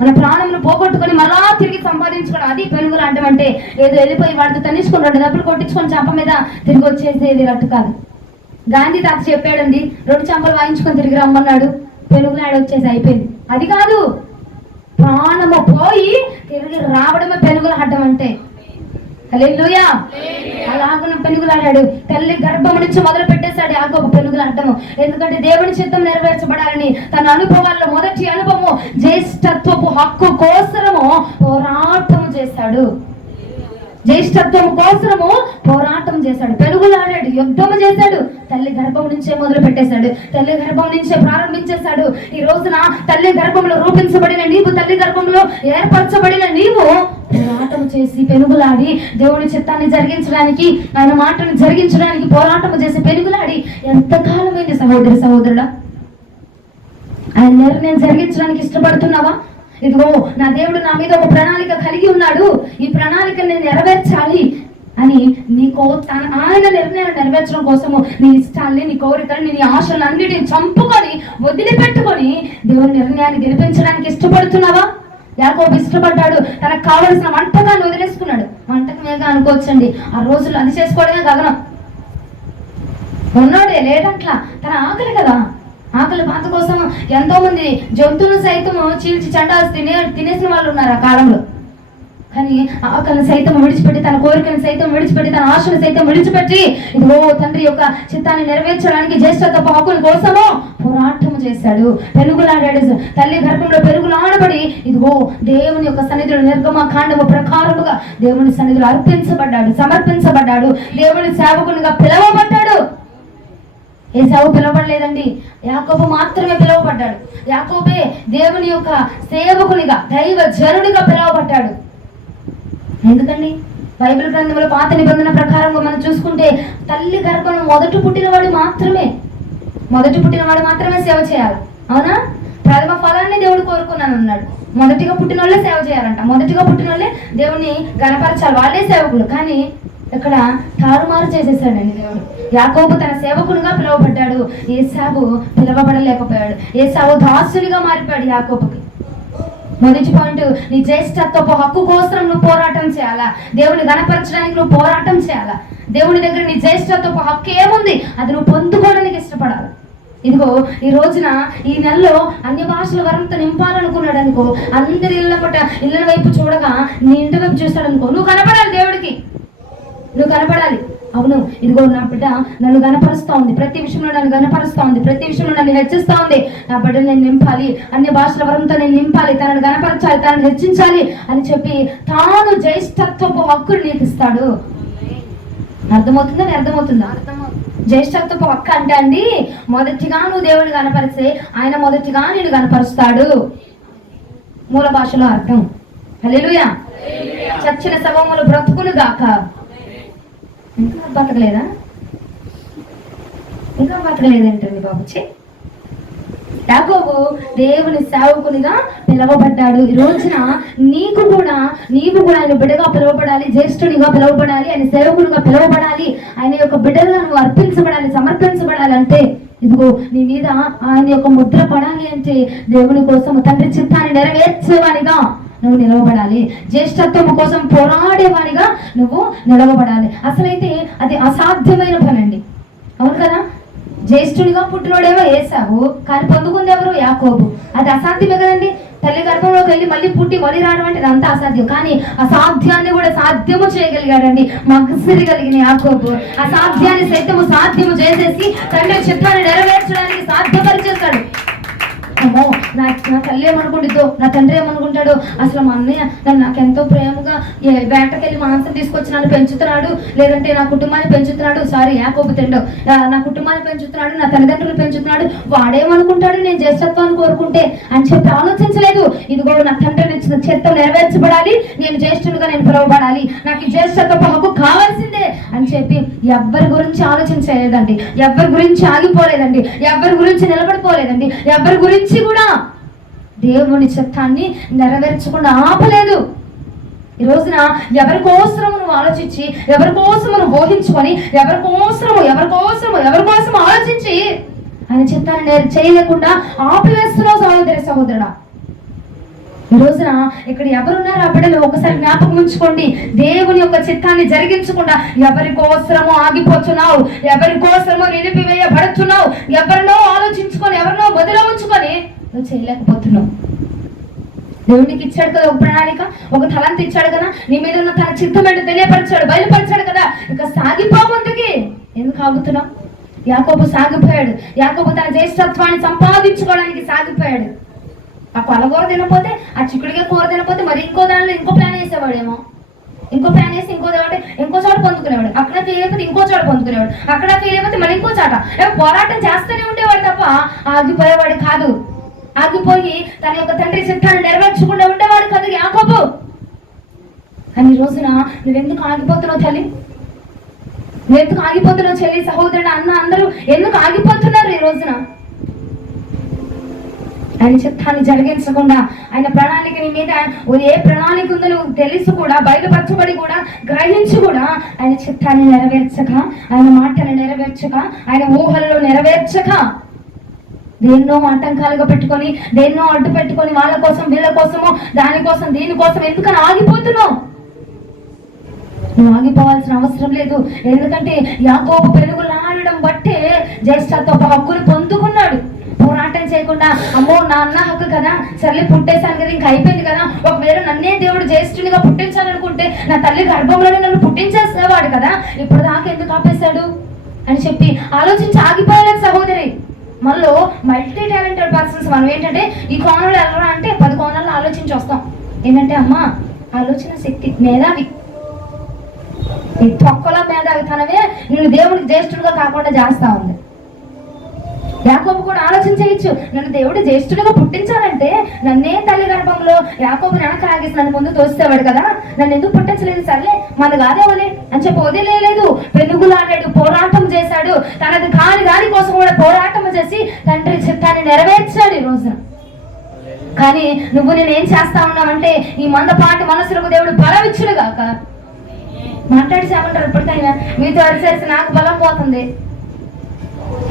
మన ప్రాణంను పోగొట్టుకొని మళ్ళా తిరిగి సంపాదించుకోవడం, అది పెనుగులాడడం అంటే. ఏదో వెళ్ళిపోయి వాడితో తన్నించుకొని 2 దెబ్బలు కొట్టించుకొని చంప మీద తిరిగి వచ్చేసేది అట్టు కాదు. గాంధీ తాత చెప్పాడండి, 2 చెంపలు వాయించుకొని తిరిగి రమ్మన్నాడు, పెనుగులాడ వచ్చేసి అయిపోయింది. అది కాదు, ప్రాణము పోయి తిరిగి రావడమే పెనుగులాడడం అంటే. హల్లెలూయా. అలాగ పెనుగులాడాడు. తల్లి గర్భం నుంచి మొదలు పెట్టేశాడు యాకోబు పెనుగులాడటము. ఎందుకంటే దేవుని చిత్తం నెరవేర్చబడాలని తన అనుభవాల్లో మొదటి అనుభవము జ్యేష్ఠత్వపు హక్కు కోసరము పోరాటము చేశాడు. జ్యేష్ఠత్వం కోసము పోరాటం చేశాడు, పెనుగులాడాడు, యుద్ధము చేశాడు. తల్లి గర్భం నుంచే మొదలు పెట్టేశాడు, తల్లి గర్భం నుంచే ప్రారంభించేశాడు. ఈ రోజున తల్లి గర్భంలో రూపించబడిన నీవు, తల్లి గర్భంలో ఏర్పరచబడిన నీవు పోరాటం చేసి పెనుగులాడి దేవుని చిత్తాన్ని జరిగించడానికి, ఆయన మాటను జరిగించడానికి పోరాటం చేసి పెనుగులాడి ఎంతకాలమైంది సహోదరి సహోదరుడా? ఆయన నిర్ణయం జరిగించడానికి ఇష్టపడుతున్నావా? ఇదిగో నా దేవుడు నా మీద ఒక ప్రణాళిక కలిగి ఉన్నాడు, ఈ ప్రణాళికను నేను నెరవేర్చాలి అని ఆయన నిర్ణయాన్ని నెరవేర్చడం కోసము నీ ఇష్టాన్ని, నీ కోరికలు, నీ ఆశలు అన్నిటిని చంపుకొని వదిలిపెట్టుకొని దేవుని నిర్ణయాన్ని గెలిపించడానికి ఇష్టపడుతున్నావా? యాకోబు ఇష్టపడ్డాడు, తనకు కావలసిన వంటకాన్ని వదిలేసుకున్నాడు. వంటకమేగా అనుకోవచ్చండి, ఆ రోజుల్లో అది చేసుకోవడమే గగనం. ఉన్నాడే లేదంట్లా, తన ఆకలి కదా, ఆకలి బాధ కోసం ఎంతో మంది జంతువులు సైతం చీల్చి చండాల్సి తినేసిన వాళ్ళు ఉన్నారు ఆ కాలంలో. కానీ ఆకలిని సైతం విడిచిపెట్టి, తన కోరికను సైతం విడిచిపెట్టి, తన ఆశను సైతం విడిచిపెట్టి ఇదిగో తండ్రి యొక్క చిత్తాన్ని నెరవేర్చడానికి జ్యేష్ఠత్వపు హక్కుల కోసము పోరాటము చేశాడు, పెనుగులాడాడు. తల్లి గర్భంలో పెరుగులాడబడి ఇదిగో దేవుని యొక్క సన్నిధిలో నిర్గమకాండము ప్రకారముగా దేవుని సన్నిధిలో అర్పించబడ్డాడు, సమర్పించబడ్డాడు, దేవుని సేవకునిగా పిలవబడ్డాడు. ఏసావు పిలువబడలేదండి, యాకోబు మాత్రమే పిలువబడ్డాడు. యాకోబే దేవుని యొక్క సేవకునిగా, దైవ జనుడిగా పిలువబడ్డాడు. ఎందుకండి? బైబిల్ గ్రంథంలో పాత నిబంధన ప్రకారంగా మనం చూసుకుంటే తల్లి గర్భం మొదటి పుట్టినవాడు మాత్రమే సేవ చేయాలి. అవునా? ప్రథమ ఫలాన్ని దేవుడు కోరుకున్నాను అన్నాడు. మొదటిగా పుట్టిన వాళ్ళే సేవ చేయాలంట, మొదటిగా పుట్టిన వాళ్ళే దేవుని గణపరచాలి, వాళ్ళే సేవకులు. కానీ ఇక్కడ తారుమారు చేసేసాడండి దేవుడు. యాకోబు తన సేవకునిగా పిలువబడ్డాడు, ఏసావు పిలువబడలేకపోయాడు. ఏసావు దాసునిగా మారిపోయాడు యాకోబుకి. మొదటి పాయింట్, నీ జ్యేష్ఠత్వపు హక్కు కోసం నువ్వు పోరాటం చేయాలా, దేవుని గణపరచడానికి నువ్వు పోరాటం చేయాలా. దేవుని దగ్గర నీ జ్యేష్ఠత్వపు హక్కు ఏముంది, అది నువ్వు పొందుకోవడానికి ఇష్టపడాలి. ఇదిగో ఈ రోజున ఈ నెలలో అన్య భాషల వరంతో నింపాలనుకున్నాడు అనుకో, అందరి ఇళ్ళ వైపు చూడగా నీ ఇంటి వైపు చూస్తాడు అనుకో, నువ్వు కనపడాలి, దేవుడికి నువ్వు కనపడాలి. అవును, ఇదిగో నా బిడ్డ నన్ను గణపరుస్తూ ఉంది, ప్రతి విషయంలో నన్ను గణపరుస్తూ ఉంది, ప్రతి విషయంలో నన్ను హెచ్చిస్తూ ఉంది, నా బిడ్డ నేను నింపాలి, అన్ని భాషల వరంతో నేను నింపాలి, తనను గణపరచాలి, తనను హెచ్చించాలి అని చెప్పి తాను జ్యేష్ఠత్వపు హక్కును నీకు ఇస్తాడు. అర్థమవుతుందా? జ్యేష్ఠత్వపు హక్కు అంటే అండి, మొదటిగా నువ్వు దేవుని కనపరిస్తే ఆయన మొదటిగా నేను కనపరుస్తాడు. మూల భాషలో అర్థం. హల్లెలూయా. చచ్చిన శవములు బ్రతుకులు గాక. ఇంకా బతకలేదా? ఇంకా బ్రతకలేదేంటండి బాబుచి? యాకోబు దేవుని సేవకునిగా పిలువబడ్డాడు. ఈ రోజున నీవు కూడా ఆయన బిడ్డగా పిలువబడాలి, జ్యేష్ఠునిగా పిలువబడాలి, ఆయన సేవకునిగా పిలువబడాలి, ఆయన యొక్క బిడ్డగా నువ్వు అర్పించబడాలి, సమర్పించబడాలి. అంటే ఇదిగో నీ మీద ఆయన యొక్క ముద్ర పడాలి. అంటే దేవుని కోసం తండ్రి చిత్తాన్ని నెరవేర్చేవానిగా నువ్వు నిలవబడాలి, జ్యేష్ఠత్వం కోసం పోరాడేవానిగా నువ్వు నిలవబడాలి. అసలైతే అది అసాధ్యమైన పని అండి, అవును కదా? జ్యేష్ఠునిగా పుట్టినోడేమో ఏసావు, కానీ పొందుకుంది ఎవరు? యాకోబు. అది అసాధ్యమే కదండి. తల్లి గర్భంలోకి వెళ్ళి మళ్ళీ పుట్టి మళ్ళీ రావడం అంటే అంతా అసాధ్యం. కానీ అసాధ్యాన్ని కూడా సాధ్యము చేయగలిగాడండి మగసిరి కలిగిన యాకోబు. అసాధ్యాన్ని సైతము సాధ్యము చేసేసి తండ్రి చిత్తాన్ని నెరవేర్చడానికి సాధ్యపరిచేశాడు. అమ్మో నా తల్లి ఏమనుకుంటుందో, నా తండ్రి ఏమనుకుంటాడో, అసలు మా అన్నయ్య నన్ను నాకెంతో ప్రేమగా వేటకెళ్ళి మాంసం తీసుకొచ్చి నన్ను పెంచుతున్నాడు, లేదంటే నా కుటుంబాన్ని పెంచుతున్నాడు, యాకోబు తిండో, నా కుటుంబాన్ని పెంచుతున్నాడు, నా తల్లిదండ్రులు పెంచుతున్నాడు, వాడేమనుకుంటాడు నేను జ్యేష్ఠత్వాన్ని కోరుకుంటే అని చెప్పి ఆలోచించలేదు. ఇదిగో నా తండ్రి చిత్తం నెరవేర్చబడాలి, నేను జ్యేష్ఠునిగా నేను పిలువబడాలి, నాకు ఈ జ్యేష్ఠత్వ హక్కు కావాల్సిందే అని చెప్పి ఎవరి గురించి ఆలోచించలేదండి, ఎవరి గురించి ఆగిపోలేదండి, ఎవరి గురించి నిలబడిపోలేదండి, ఎవరి గురించి కూడా దేవుని చిత్తాన్ని నెరవేర్చకుండా ఆపలేదు. ఈ రోజున ఎవరి కోసము నువ్వు ఆలోచించి, ఎవరి కోసము నువ్వు ఊహించుకొని, ఎవరి కోసం ఆలోచించి ఆయన చిత్తాన్ని చేయలేకుండా ఆపివేస్తున్నావు సహోదరుడా. ఈ రోజున ఇక్కడ ఎవరున్నారు ఆ బిడ్డలు ఒకసారి జ్ఞాపకం ఉంచుకోండి. దేవుని యొక్క చిత్తాన్ని జరిగించకుండా ఎవరి కోసమో ఆగిపోతున్నావు, ఎవరి కోసమో నిలిపివేయబడుతున్నావు, ఎవరినో ఆలోచించుకొని, ఎవరినో బదిలో ఉంచుకొని నువ్వు చేయలేకపోతున్నావు. దేవునికి ఇచ్చాడు కదా ఒక ప్రణాళిక, ఒక తలంత ఇచ్చాడు కదా, నీ మీద ఉన్న తన చిత్తం ఏంటో తెలియపరిచాడు, బయలుపరిచాడు కదా. ఇంకా సాగిపోముందుకి ఎందుకు ఆగుతున్నావు? యాకోబు సాగిపోయాడు. యాకోబు తన జ్యేష్ఠత్వాన్ని సంపాదించుకోవడానికి సాగిపోయాడు. ఆ కొలగూర తినపోతే, ఆ చిక్కుడిగా కూర తినపోతే మరి ఇంకో దానిలో ఇంకో ప్లాన్ వేసేవాడేమో, ఇంకో ప్లాన్ వేసి ఇంకో చోట పొందుకునేవాడు, అక్కడ ఫెయిల్ అయిపోతే ఇంకో చోట పొందుకునేవాడు, అక్కడ ఫెయిల్ అయిపోతే మరి ఇంకో చోట పోరాటం చేస్తూనే ఉండేవాడు తప్ప ఆగిపోయేవాడు కాదు. ఆగిపోయి తన యొక్క తండ్రి చిత్తాన్ని నెరవేర్చకుండా ఉండేవాడు కాదు యాకోబు. కానీ ఈ రోజున నువ్వెందుకు ఆగిపోతున్నావు తల్లి? నువ్వెందుకు ఆగిపోతున్నావు చెల్లి, సహోదరుడు, అన్న అందరూ ఎందుకు ఆగిపోతున్నారు ఈ రోజున? ఆయన చిత్తాన్ని జరిగించకుండా, ఆయన ప్రణాళిక నీ మీద ఏ ప్రణాళిక ఉందో నువ్వు తెలిసి కూడా, బయలుపరచబడి కూడా, గ్రహించి కూడా ఆయన చిత్తాన్ని నెరవేర్చక, ఆయన మాటను నెరవేర్చక, ఆయన ఊహలను నెరవేర్చక, దేన్నో ఆటంకాలుగా పెట్టుకొని, దేన్నో అడ్డు పెట్టుకొని, వాళ్ళ కోసం వీళ్ళ కోసమో, దానికోసం దీనికోసం ఎందుకని ఆగిపోతున్నావు? నువ్వు ఆగిపోవాల్సిన అవసరం లేదు. ఎందుకంటే యాకోబు పెనుగులాడడం బట్టే జ్యేష్ఠత్వ హక్కును పొందుకున్నాడు. పోరాటం చేయకుండా, అమ్మో నా అన్న హక్కు కదా, సర్లే పుట్టేశాను కదా, ఇంకా అయిపోయింది కదా, ఒకవేళ నన్నే దేవుడు జ్యేష్ఠునిగా పుట్టించాలనుకుంటే నా తల్లి గర్భంలోనే నన్ను పుట్టించేసేవాడు కదా, ఇప్పుడు దాకా ఎందుకు ఆపేశాడు అని చెప్పి ఆలోచించి ఆగిపోయలేదు సహోదరి. మనలో మల్టీ టాలెంటెడ్ పర్సన్స్ మనం ఏంటంటే ఈ కోణంలో వెళ్ళరా అంటే 10 కోణాల్లో ఆలోచించి వస్తాం. ఏంటంటే అమ్మ ఆలోచన శక్తి, మేధావి, ఈ తొక్కల మేధావితనమే నేను దేవుడికి జ్యేష్ఠుడిగా కాకుండా చేస్తా ఉంది. యాకోబు కూడా ఆలోచించవచ్చు, నన్ను దేవుడు జ్యేష్ఠుడిగా పుట్టించాలంటే నన్నే తల్లి గర్భంలో యాకోబు వెనక లాగేసి నన్ను ముందు తోసేవాడు కదా, నన్ను ఎందుకు పుట్టించలేదు, సర్లే మన కాదేవలే అని చెప్పి వదిలేలేదు. పెనుగులాడాడు, పోరాటం చేశాడు, తనది కాని దాని కోసం కూడా పోరాటం చేసి తండ్రి చిత్తాన్ని నెరవేర్చాడు ఈ రోజున. కానీ నువ్వు నేనేం చేస్తా ఉన్నావంటే ఈ మందపాటి మనసులకు దేవుడు బలం ఇచ్చుడు గాక. మాట్లాడి ఏమంటారు ఇప్పటికైనా, మీతో అరిసేసి నాకు బలం పోతుంది.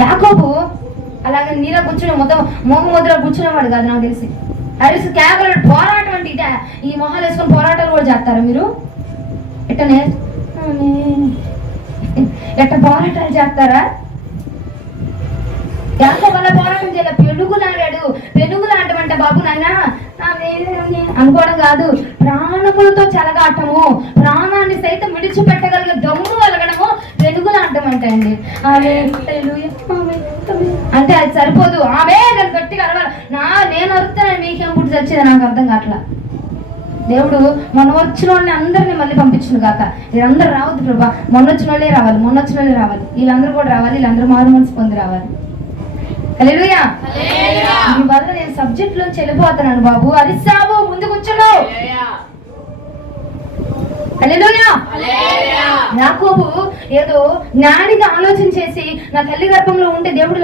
యాకోబు అలాగే నీలో కూర్చుని మొత్తం మోహ ముద్ర కూర్చునేవాడు కాదు నాకు తెలిసి, అరిసి కేవలం పోరాటం అంటే ఇదే. ఈ మొహాలు వేసుకొని పోరాటాలు కూడా చేస్తారా మీరు? ఎట్ట పోరాటాలు చేస్తారా? యాకోబు వల్ల పోరాటం చేయాలి. పెనుగులాడాడు. పెనుగులాడటం అంటే బాబు నాయన అనుకోవడం కాదు, ప్రాణములతో చెలగాటము, ప్రాణాన్ని సైతం విడిచిపెట్టగలిగే దమ్ము కలగడము పెనుగులాడటం అంటే అండి. అంటే అది సరిపోదు, ఆమె నన్ను గట్టిగా అరవాలి, నేను అరుస్తాను మీకేం పుట్టి చచ్చేది నాకు అర్థం కావట్లా. దేవుడు మొన్న వచ్చిన వాళ్ళని అందరినీ మళ్ళీ పంపించును కాక, వీళ్ళందరూ రావద్దు ప్రభా, మొన్న వచ్చిన వాళ్ళే రావాలి, వీళ్ళందరూ కూడా రావాలి, వీళ్ళందరూ మారు మనసు పొంది రావాలి. హల్లెలూయా. మీ వల్ల నేను సబ్జెక్ట్ లోంచి వెళ్ళిపోతున్నాను బాబు. అరిసావు, ముందు కూర్చున్నావు. హల్లెలూయా. యాకోబు ఏదో జ్ఞానిగా ఆలోచన చేసి నా తల్లి గర్భంలో ఉంటే దేవుడు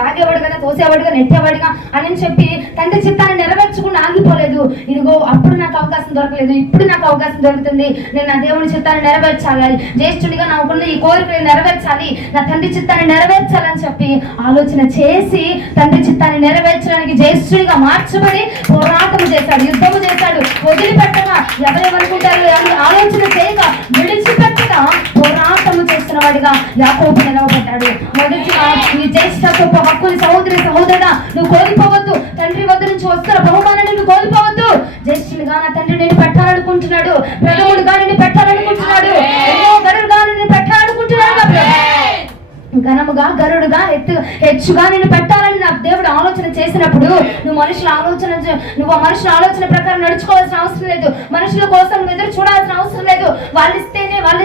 లాగేవాడు కదా, తోసేవాడుగా, నెట్టేవాడుగా అని చెప్పి తండ్రి చిత్తాన్ని నెరవేర్చకుండా ఆగిపోలేదు. ఇదిగో అప్పుడు నాకు అవకాశం దొరకలేదు, ఇప్పుడు నాకు అవకాశం దొరుకుతుంది, నేను నా దేవుని చిత్తాన్ని నెరవేర్చాలి, జ్యేష్ఠుడిగా నాకున్న ఈ కోరికలు నెరవేర్చాలి, నా తండ్రి చిత్తాన్ని నెరవేర్చాలని చెప్పి ఆలోచన చేసి తండ్రి చిత్తాన్ని నెరవేర్చడానికి జ్యేష్ఠుడిగా మార్చబడి పోరాటం చేశాడు, యుద్ధము చేశాడు. వదిలిపెట్టగా ఎవరేమనుకుంటారు ఆలోచన చేయక విడిచిపెట్టగా పోరాటము చేస్తున్న వాడిగా యాకోబు నిలవబడ్డాడు. మొదటిగా నీ జ్యేష్ఠత్వపు హక్కుని సహోదరుడా నువ్వు కోల్పోవద్దు. తండ్రి వద్ద నుంచి వస్తున్న బహుమానాన్ని నువ్వు కోల్పోవద్దు. జ్యేష్ఠునిగా నా తండ్రి నేను పెట్టాలనుకుంటున్నాడు, ప్రథముడుగా నేను పెట్టాలనుకుంటున్నాడు, ఎన్నో గరుడుగా నేను పెట్టాలనుకుంటున్నాడు, ఘనముగా గరుడుగా హెచ్చుగా నేను పెట్టాలని నా దేవుడు ఆలోచన చేసినప్పుడు నువ్వు మనుషుల ఆలోచన ప్రకారం నడుచుకోవాల్సిన అవసరం లేదు. మనుషుల కోసం ఎదురు చూడాల్సిన అవసరం లేదు. వాళ్ళు ఇస్తేనే, వాళ్ళు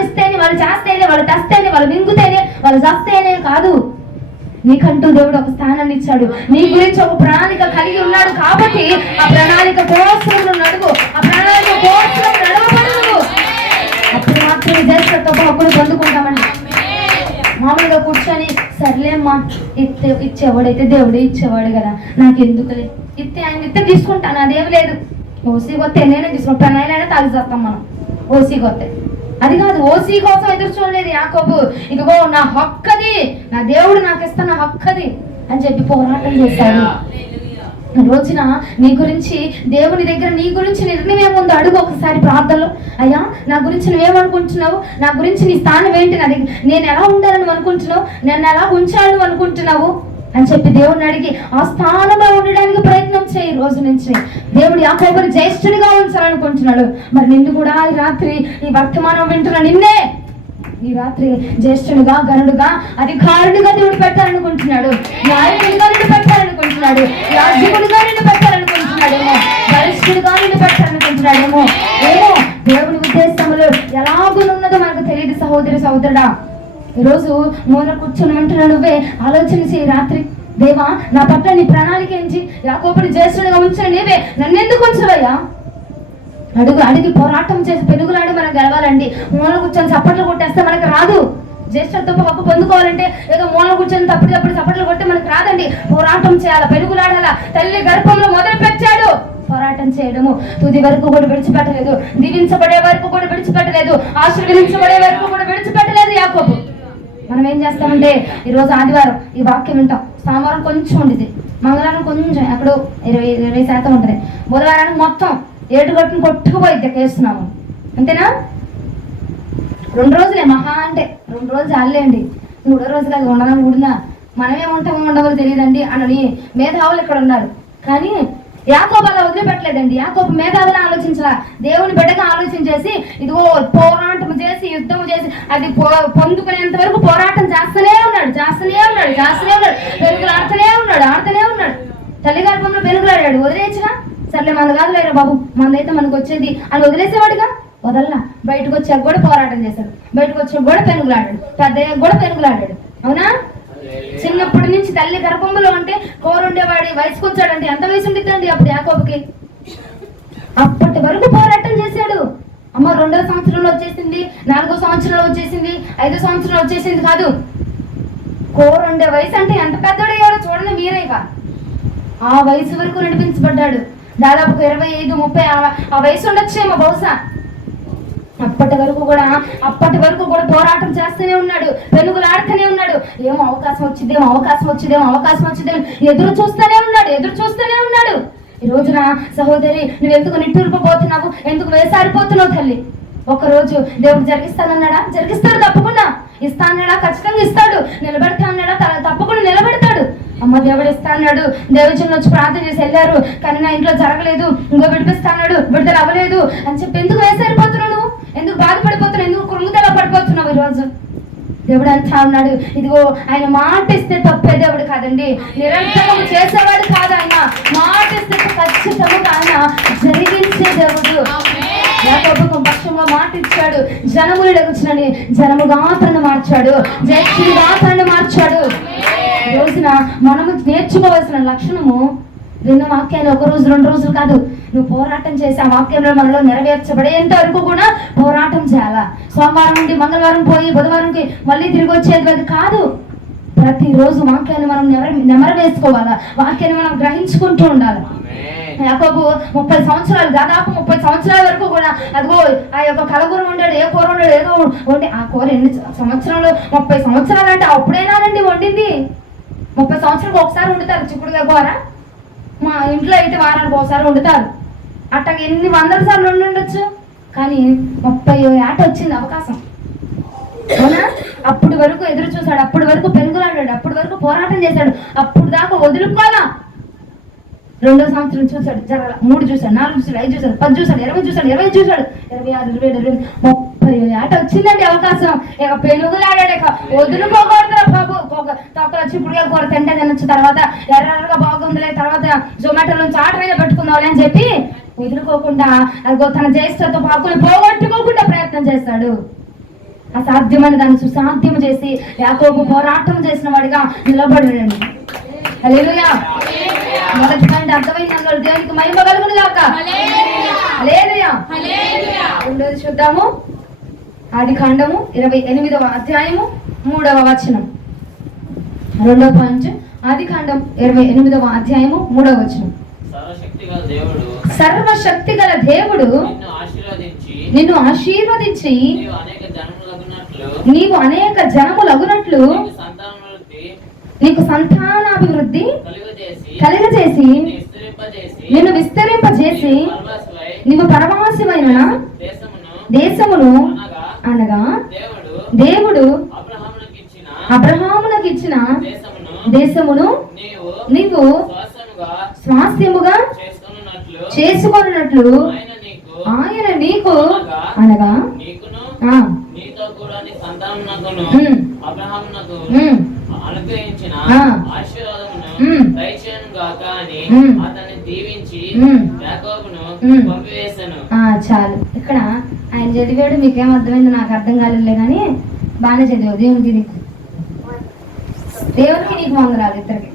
చేస్తేనే, వాళ్ళు తెస్తేనే, వాళ్ళు మింగుతేనే, వాళ్ళు చేస్తేనే కాదు. నీకంటూ దేవుడు ఒక స్థానాన్ని ఇచ్చాడు. నీ గురించి ఒక ప్రణాళిక కలిగి ఉన్నాడు కాబట్టి ఆ ప్రణాళిక కోసం నడువు, ఆ ప్రణాళిక కోసం నడవబడు. అప్పుడు మాత్రమే జ్యేష్ఠత్వపు హక్కును పొందుకుంటామండి. మామూలుగా కూర్చొని సర్లేమ్మా ఇచ్చేవాడైతే దేవుడే ఇచ్చేవాడు కదా, నాకు ఎందుకులే ఆయన ఇస్తే తీసుకుంటాను, అదేం లేదు. ఓసీ కొత్తే నేనే తీసుకుంటాను, ప్రణాయిలైనా తాగి చేస్తాం మనం. ఓసీ కొత్తే అది కాదు, ఓసీ కోసం ఎదురు చూడలేదు యాకోబు. ఇదిగో నా హక్కది, నా దేవుడు నాకు ఇస్తున్న హక్కది అని చెప్పి పోరాటం చేశాడు. రోజున నీ గురించి దేవుని దగ్గర నీ గురించి నిర్ణయం ఏముందో అడుగు ఒకసారి ప్రార్థనలో. అయ్యా నా గురించి నువ్వేమనుకుంటున్నావు, నా గురించి నీ స్థానం ఏంటి, నా దగ్గర నేను ఎలా ఉండాలని అనుకుంటున్నావు, నన్ను ఎలా ఉంచాలని అనుకుంటున్నావు అని చెప్పి దేవుడిని అడిగి ఆ స్థానంలో ఉండడానికి ప్రయత్నం చేయి. రోజు నుంచి దేవుడు యాకోబుని జ్యేష్ఠునిగా ఉంచాలనుకుంటున్నాడు. మరి నిన్ను కూడా ఈ రాత్రి ఈ వర్తమానం వింటున్నా నిన్నే ఈ రాత్రి జ్యేష్ఠునిగా, గనుడుగా, అధికారునిగా దేవుడు పెట్టాలనుకుంటున్నాడు, నాయకుడిగా నిన్ను పెట్టాలనుకుంటున్నాడు, యాజకుడిగా నిన్ను పెట్టాలనుకుంటున్నాడేమో, గరిష్ఠుడిగా నిన్ను పెట్టాలనుకుంటున్నాడేమో. ఏమో దేవుని ఉద్దేశములు ఎలాగున్నదో మనకు తెలియదు సహోదరుడా. ఈరోజు మూల కూర్చొని వింటున్నా నువ్వే ఆలోచన చేయి రాత్రి. దేవా నా పట్ల నీ ప్రణాళిక ఏంటి, యాకోబుని జ్యేష్ఠుడిగా ఉంచిన నీవే నన్నెందుకు ఉంచవయ్యా? అడిగి పోరాటం చేసి పెనుగులాడి మనం గెలవాలండి. మూల కూర్చొని చప్పట్లు కొట్టేస్తే మనకు రాదు. జ్యేష్ఠత్వపు హక్కు పొందుకోవాలంటే ఏదో మూల కూర్చొని తప్పుడు చప్పట్లు కొట్టే మనకు రాదండి. పోరాటం చేయాలా, పెనుగులాడాలా. తల్లి గర్భంలో మొదలు పెట్టాడు పోరాటం చేయడము, తుది వరకు కూడా విడిచిపెట్టలేదు, దీవించబడే వరకు కూడా విడిచిపెట్టలేదు, ఆశీర్వదించబడే వరకు కూడా విడిచిపెట్టలేదు యాకోబు. మనం ఏం చేస్తామంటే ఈరోజు ఆదివారం ఈ వాక్యం వింటాం, సోమవారం కొంచెం ఉండిద్ది, మంగళవారం కొంచెం ఎక్కడో 20% ఉంటుంది, బుధవారానికి మొత్తం ఏటుగట్టును కొట్టుకుపోయిద్ది కేస్తున్నాము. అంతేనా? 2 రోజులే మహా అంటే 2 రోజులు చాలేండి. 3వ రోజు కాదు ఉండడం ఊడినా మనమేముంటామో ఉండవో తెలియదండి అని మేధావులు ఇక్కడ ఉన్నారు. కానీ యాకోబు అలా వదిలిపెట్టలేదండి. యాకోబు మేధావులు ఆలోచించలా, దేవుని బిడ్డగా ఆలోచన చేసి ఇదిగో పోరాటం చేసి యుద్ధం చేసి అది పొందుకునేంత వరకు పోరాటం చేస్తూనే ఉన్నాడు. పెరుగులాడుతూనే ఉన్నాడు. తల్లి గర్భంలో పెరుగులాడాడు. వదిలేసినా సర్లే మన కాదు లేరా బాబు, మనదైతే మనకు వచ్చేది అని వదిలేసేవాడుగా. వదలనా బయటకు వచ్చాక కూడా పోరాటం చేశాడు, బయటకు వచ్చాక కూడా పెనుగులాడాడు, పెద్దయ్యాక కూడా పెనుగులాడాడు. అవునా? చిన్నప్పటి నుంచి తల్లి గర్భంలో అంటే కోరుండేవాడి వయసుకు వచ్చాడంటే ఎంత వయసు ఉండిద్దండి అప్పుడు యాకోబుకి? అప్పటి వరకు పోరాటం చేశాడు. అమ్మ 2వ సంవత్సరంలో వచ్చేసింది, 4వ సంవత్సరంలో వచ్చేసింది, 5వ సంవత్సరంలో వచ్చేసింది కాదు. కోరుండే వయసు అంటే ఎంత పెద్దోడయ్యాడో చూడండి మీరేగా. ఆ వయసు వరకు నడిపించబడ్డాడు. దాదాపు 25-30 ఆ వయసు ఉండొచ్చేమో బహుశా. అప్పటి వరకు కూడా పోరాటం చేస్తూనే ఉన్నాడు, పెనుగులాడుతూనే ఉన్నాడు. ఏమో అవకాశం వచ్చిందేమో ఎదురు చూస్తూనే ఉన్నాడు. ఈ రోజున సహోదరి నువ్వు ఎందుకు నిట్టూరుకుపోతున్నావు, ఎందుకు వేసారిపోతున్నావు తల్లి? ఒకరోజు దేవుడు జరిగిస్తాడు తప్పకుండా. ఇస్తా అన్నాడా? ఖచ్చితంగా ఇస్తాడు. నిలబెడతా అన్నాడా? తప్పకుండా నిలబెడతాడు. అమ్మ దేవుడు ఇస్తా అన్నాడు, దేవచనులు వచ్చి ప్రార్థన చేసి వెళ్ళారు, కానీ నా ఇంట్లో జరగలేదు, ఇంకో విడిపిస్తా అన్నాడు, విడుదల అవ్వలేదు అని చెప్పి ఎందుకు వేసారిపోతున్నావు? నువ్వు ఎందుకు బాధపడిపోతున్నావు? ఎందుకు కృంగుదల పడిపోతున్నావు? ఈరోజు దేవుడు అంటా ఉన్నాడు, ఇదిగో ఆయన మాట ఇస్తే తప్పే దేవుడు కాదండి, నిరంతరం చేసేవాడు కాదు. ఆయన మాట ఇస్తే ఖచ్చితంగా ఆయన జరిగించే దేవుడు. యాకోబుకు పక్షంగా మాట ఇచ్చాడు, జనములు ఎగుచునని జనముగా తనను మార్చాడు, జయశీలిగా తనను మార్చాడు. రోజున మనము నేర్చుకోవాల్సిన లక్షణము 2 వాక్యాలు 1 రోజు 2 రోజులు కాదు, నువ్వు పోరాటం చేసి ఆ వాక్యంలో మనలో నెరవేర్చబడేంత వరకు కూడా పోరాటం చేయాలా. సోమవారం నుండి మంగళవారం పోయి బుధవారంకి మళ్ళీ తిరిగి వచ్చేది కాదు. ప్రతిరోజు వాక్యాన్ని మనం నెమరు వేసుకోవాలా, వాక్యాన్ని మనం గ్రహించుకుంటూ ఉండాలి. యాకోబు 30 సంవత్సరాలు, దాదాపు 30 సంవత్సరాల వరకు కూడా అదిగో ఆ యొక్క కలగూర వండాడు, ఏ కూర వండాడు, ఏదో వండి ఆ కూర ఎన్ని సంవత్సరాలు, 30 సంవత్సరాలు అంటే అప్పుడేనానండి వండింది. 30 సంవత్సరాలకు ఒకసారి వండుతారు చిక్కుడుగా కూర. మా ఇంట్లో అయితే వారానికి ఒకసారి వండుతారు. అట్లా ఎన్ని వందల సార్లు వండుండొచ్చు. కానీ 30 ఏట వచ్చింది అవకాశం. అవునా? అప్పటి వరకు ఎదురు చూశాడు, అప్పటి వరకు పెరుగులాడాడు, అప్పటి వరకు పోరాటం చేశాడు, అప్పుడు దాకా వదులుకోవాలా. 2వ సంవత్సరం చూశాడు, 3 చూశాడు, 4 చూశాడు, 5 చూశాడు, 10 చూశాడు, 20 చూశాడు, 25 చూశాడు, 26, 27, 30 ఏట వచ్చిందండి అవకాశం. ఇక పెనుగులాడాడు. ఇక వదులుకోకూడదు బాబు. తొక్కలు వచ్చి ఇప్పుడు కూర తింటే తినొచ్చు, తర్వాత ఎర్రగా బాగుందిలే, తర్వాత జొమాటోలో ఆర్డర్ అయినా పెట్టుకుందాంలే అని చెప్పి వదులుకోకుండా అదిగో తన జ్యేష్ఠతో పాకులు పోగొట్టుకోకుండా ప్రయత్నం చేస్తాడు. అసాధ్యమైన దాన్ని సుసాధ్యం చేసి యాకోబు పోరాటం చేసిన వాడిగా నిలబడండి. హల్లెలూయా. మొదటి పాయింట్ అర్థమైంది అన్నాడు. దేవునికి మహిమ కలుగును గాక. హల్లెలూయా. రెండోది చూద్దాము. ఆదికాండము 28వ అధ్యాయము 3వ వచనం. రెండో పాయింట్ ఆదికాండం 28వ అధ్యాయము 3వ వచనం. సర్వశక్తి గల దేవుడు నిన్ను ఆశీర్వదించి నీవు అనేక జనములగునట్లు నీకు సంతానాభివృద్ధి కలుగజేసి నిన్ను విస్తరింపజేసి నీవు పరమాశమైన దేశమును అనగా దేవుడు అబ్రహామునకు ఇచ్చిన దేశమును నీవు స్వాస్థ్యముగా చేసుకొనున్నట్లు ఆయన నీకు అనగా చాలు. ఇక్కడ ఆయన చదివాడు, మీకేం అర్థమైంది నాకు అర్థం కాలేదు కానీ బాగానే చదివావు. దేవునికి నీకు వందరాలు. ఇద్దరికి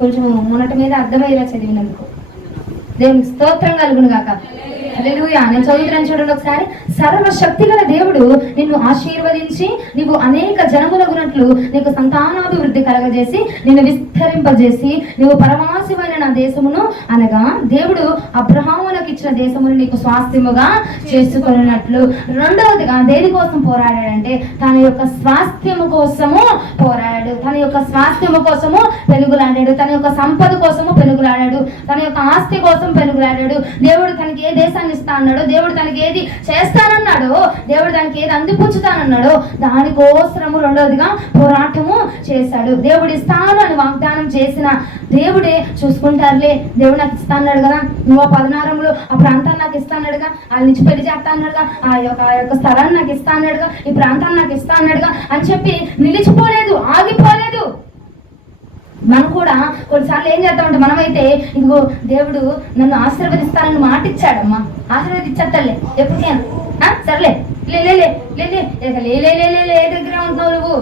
కొంచెం మొన్నటి మీద అర్థమయ్యేలా చదివినందుకు దేవునికి స్తోత్రం కలుగును గాక. హల్లెలూయా. నేను చదువుతున్నాను చూడండి ఒకసారి. సర్వశక్తి గల దేవుడు నిన్ను ఆశీర్వదించి నీవు అనేక జనములగునట్లు నీకు సంతానాభివృద్ధి కలగజేసి నిన్ను విస్తరింపజేసి నీవు పరమాశమైన నా దేశమును అనగా దేవుడు అబ్రహామునకు ఇచ్చిన దేశమును నీకు స్వాస్థ్యముగా చేసుకున్నట్లు. రెండవదిగా దేనికోసం పోరాడాడంటే తన యొక్క స్వాస్థ్యము కోసము పోరాడాడు. తన యొక్క స్వాస్థ్యము కోసము పెనుగులాడాడు. తన యొక్క సంపద కోసము పెనుగులాడాడు. తన యొక్క ఆస్తి కోసం పెనుగులాడాడు. దేవుడు తనకి ఏ దేశాన్ని ఇస్తా అన్నాడో, దేవుడు తనకి ఏది చేస్తానన్నాడో, దేవుడు దానికి ఏది అందిపుచ్చుతానన్నాడో దానికోసము రెండవదిగా పోరాటము చేశాడు. దేవుడు ఇస్తాను అని వాగ్దానం చేసిన దేవుడే చూసుకుంటారులే, దేవుడు నాకు ఇస్తా అన్నాడు కదా, నువ్వు 16లో ఆ ప్రాంతాన్ని నాకు ఇస్తా అన్నాడుగా, వాళ్ళ నుంచి పెళ్లి చేస్తా అన్నాడుగా, ఆ యొక్క స్థలాన్ని నాకు ఇస్తా అన్నాడుగా, ఈ ప్రాంతాన్ని నాకు ఇస్తా అన్నాడుగా అని చెప్పి నిలిచిపోలేదు, ఆగిపోలేదు. మనం కూడా కొన్నిసార్లు ఏం చేద్దామంటే మనమైతే ఇదిగో దేవుడు నన్ను ఆశీర్వదిస్తానని మాట ఇచ్చాడమ్మా, ఆశీర్వదించలే ఎప్పటికైనా సర్లే లే దగ్గర ఉంటున్నావు నువ్వు.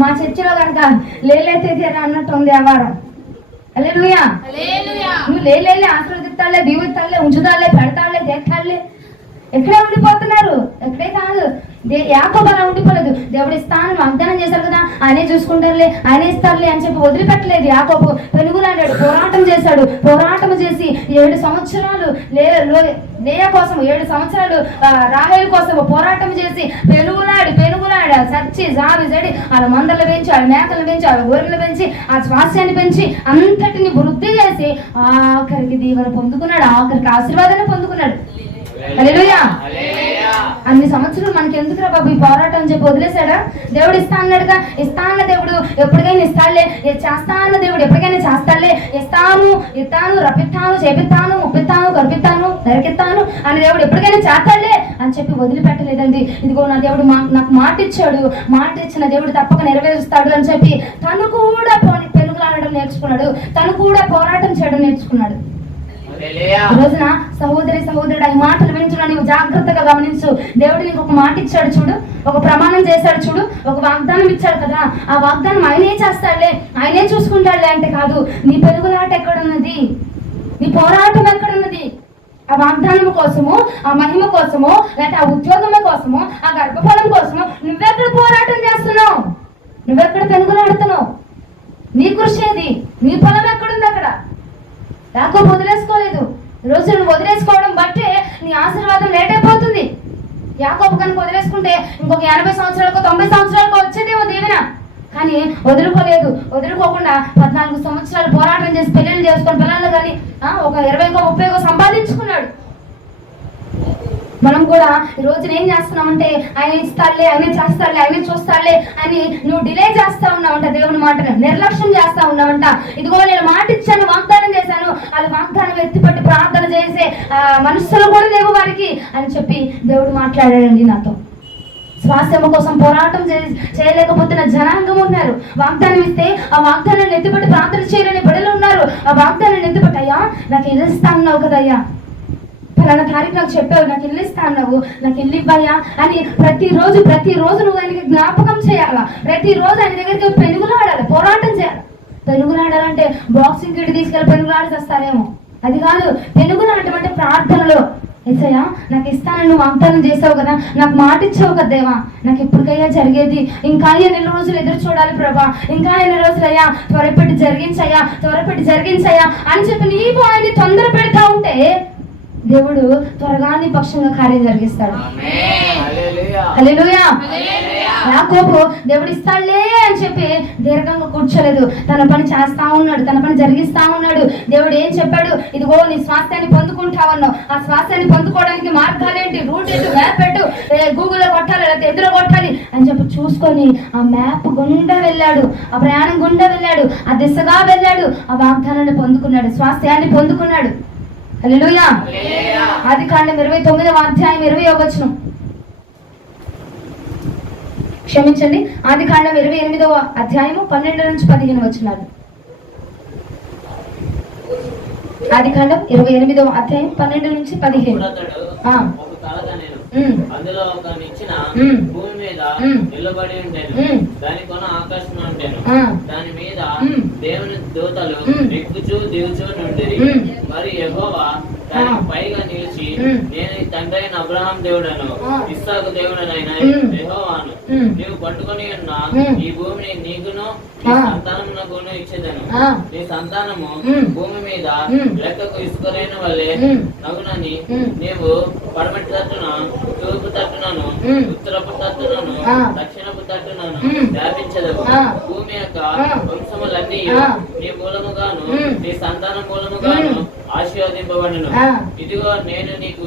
మా చర్చిలో కనుక లేలైతే అన్నట్టు ఉంది ఆ వారం. హల్లెలూయా. నువ్వు లేలే ఆశీర్వదిస్తాలే, దీవిస్తాలే, ఉంచుతాలే, పెడతాలే, చేస్తాలే, ఎక్కడే ఉండిపోతున్నారు. ఎక్కడే కాదు, యాకోబు అలా ఉండిపోలేదు. దేవుడు ఇస్తానని వాగ్దానం చేశారు కదా, ఆయనే చూసుకుంటారులే, ఆయనే ఇస్తారులే అని చెప్పి వదిలిపెట్టలేదు. యాకోబు పెనుగులాడాడు, పోరాటం చేశాడు. పోరాటం చేసి 7 సంవత్సరాలు లేయ కోసం, 7 సంవత్సరాలు రాహేలు కోసం పోరాటం చేసి పెనుగులాడి సచ్చి జావి జడి వాళ్ళ మందలు పెంచి, వాళ్ళ మేకలు పెంచి, వాళ్ళ గొర్రెలు పెంచి, ఆ స్వాస్థ్యాన్ని పెంచి అంతటిని వృద్ధి చేసి ఆఖరికి దీవెన పొందుకున్నాడు, ఆఖరికి ఆశీర్వాదాన్ని పొందుకున్నాడు. హల్లెలూయా. అన్ని సంవత్సరాలు మనకి ఎందుకురా బాబు ఈ పోరాటం అని చెప్పి వదిలేశాడా? దేవుడు ఇస్తా అన్నాడుగా, ఇస్తా అన్న దేవుడు ఎప్పటికైనా ఇస్తాడులే, చేస్తా అన్న దేవుడు ఎప్పటికైనా చేస్తాడులే, ఇస్తాను రప్పిస్తాను, చేపిస్తాను, ముప్పిస్తాను, కరిపిస్తాను, నరికిస్తాను అని దేవుడు ఎప్పటికైనా చేస్తాడులే అని చెప్పి వదిలిపెట్టలేదండి. ఇదిగో నా దేవుడు నాకు మాట ఇచ్చాడు, మాట ఇచ్చిన దేవుడు తప్పక నెరవేరుస్తాడు అని చెప్పి తను కూడా పెనుగులాడడం నేర్చుకున్నాడు, తను కూడా పోరాటం చేయడం నేర్చుకున్నాడు. రోజున సహోదరుడు ఈ మాటలు వింటున్నా, నీవు జాగ్రత్తగా గమనించు. దేవుడు నీకు ఒక మాట ఇచ్చాడు చూడు, ఒక ప్రమాణం చేశాడు చూడు, ఒక వాగ్దానం ఇచ్చాడు కదా, ఆ వాగ్దానం ఆయనే చేస్తాడులే, ఆయనే చూసుకుంటాడులే అంటే కాదు. నీ పెరుగులాట ఎక్కడున్నది? నీ పోరాటం ఎక్కడున్నది? ఆ వాగ్దానం కోసము, ఆ మహిమ కోసము, లేకపోతే ఆ ఉద్యోగం కోసము, ఆ గర్భఫలం కోసము నువ్వెక్కడ పోరాటం చేస్తున్నావు? నువ్వెక్కడ పెనుగులాడుతున్నావు? నీ కృషి ఏది? నీ ఫలం ఎక్కడుంది? అక్కడ యాకోబు వదిలేసుకోలేదు. ఈరోజు నువ్వు వదిలేసుకోవడం బట్టే నీ ఆశీర్వాదం లేట్ అయిపోతుంది. యాకోబు కనుక వదిలేసుకుంటే ఇంకొక 80 సంవత్సరాలకు 90 సంవత్సరాలకు వచ్చేదేమో దీవెన. కానీ వదులుకోలేదు. వదులుకోకుండా 14 సంవత్సరాలు పోరాటం చేసి పెళ్ళిళ్ళు చేసుకొని పిల్లలు కానీ ఒక 20-30 సంపాదించుకున్నాడు. మనం కూడా ఈ రోజున ఏం చేస్తున్నామంటే ఆయన ఇస్తాడులే, ఆయన చేస్తాడులే, ఆయన చూస్తాడులే అని నువ్వు డిలే చేస్తా ఉన్నావంట. దేవుని మాటను నిర్లక్ష్యం చేస్తా ఉన్నావంట. ఇదిగో నేను మాట ఇచ్చాను, వాగ్దానం చేశాను, వాళ్ళ వాగ్దానం ఎత్తిపట్టి ప్రార్థన చేసే మనుషులు కూడా లేవు వారికి అని చెప్పి దేవుడు మాట్లాడాడండి నాతో. స్వాస్థ్యం కోసం పోరాటం చేయలేకపోతున్న జనాంగం ఉన్నారు. వాగ్దానం ఇస్తే ఆ వాగ్దానాన్ని ఎత్తిపట్టి ప్రార్థన చేయలేని బిడ్డలు ఉన్నారు. ఆ వాగ్దానాన్ని ఎత్తిపట్టి, అయ్యా నాకు ఇల్లు ఇస్తా అన్నావు కదయ్యా, ఫలానా తారీఖు నాకు చెప్పావు, నాకు ఇల్లు ఇస్తా అన్నావు, నాకు ఇల్లు ఇవ్వయా అని ప్రతిరోజు నువ్వు ఆయనకి జ్ఞాపకం చేయాలా. ప్రతిరోజు ఆయన దగ్గరికి పెనుగులాడాలి, పోరాటం చేయాలి. పెనుగులాడాలంటే బాక్సింగ్ కిట్ తీసుకెళ్ళి పెనుగులాడి చేస్తారేమో, అది కాదు. పెనుగులాడటం అంటే ప్రార్థనలో, ఏసయ్యా నాకు ఇస్తానని నువ్వు వాగ్దానం చేసావు కదా, నాకు మాట ఇచ్చావు కదా దేవా, నాకు ఇప్పటికయ్యా జరిగేది ఇంకా ఎన్ని రోజులు ఎదురు చూడాలి ప్రభా, ఇంకా ఎన్ని రోజులు అయ్యా, త్వరపెట్టి జరిగించయ్యా అని చెప్పి నీవు ఆయన్ని తొందర పెడతా ఉంటే దేవుడు త్వరగా నీ పక్షంగా కార్యం జరిగిస్తాడు. హల్లెలూయా. యాకోబు దేవుడు ఇస్తాడులే అని చెప్పి దీర్ఘంగా కూర్చోలేదు. తన పని చేస్తా ఉన్నాడు, తన పని జరిగిస్తా ఉన్నాడు. దేవుడు ఏం చెప్పాడు? ఇదిగో నీ స్వాస్థ్యాన్ని పొందుకుంటావన్నావు. ఆ స్వాస్థ్యాన్ని పొందుకోవడానికి మార్గాలేంటి, రూట్ ఏంటి, మ్యాప్ పెట్టు, గూగుల్లో కొట్టాలి లేకపోతే ఎదురు కొట్టాలి అని చెప్పి చూసుకొని ఆ మ్యాప్ గుండా వెళ్ళాడు, ఆ ప్రయాణం గుండా వెళ్ళాడు, ఆ దిశగా వెళ్ళాడు, ఆ వాగ్దానాన్ని పొందుకున్నాడు, స్వాస్థ్యాన్ని పొందుకున్నాడు. హల్లెలూయా. ఆదికాండం 29వ అధ్యాయం 20వ వచనం, క్షమించండి, ఆదికాండం 28వ అధ్యాయము 12 నుంచి 15 వచనాలు. ఆదికాండం 28వ అధ్యాయం 12 నుంచి 15. అందులో ఒక నిచ్చెన భూమి మీద నిలబడి ఉండేను, దాని కొన ఆకాశం ఉండేను, దాని మీద దేవుని దూతలు ఎక్కుచూ దిగుచూ నుండిరి. మరి యెహోవా దానికి పైగా నిలిచి, నేను తండ్రి అయిన అబ్రహాం దేవుడను, ఇస్సాకు దేవుడనైన యెహోవాను, నీవు పట్టుకొని ఉన్న ఈ భూమిని నీకును నీ సంతానమునకును ఇచ్చేదను. నీ సంతానము భూమి మీద లెక్కకు ఇసుకలేని వల్లే నగునని నీవు పడమటి తట్టున, తూర్పు తట్టునను, ఉత్తరపు తట్టునను, దక్షిణపు తట్టునను వ్యాపించదవు. భూమి యొక్క వంశములన్నీ నీ మూలముగాను నీ సంతాన మూలముగాను ఆశీర్వదింపబడును. ఇదిగో నేను నీకు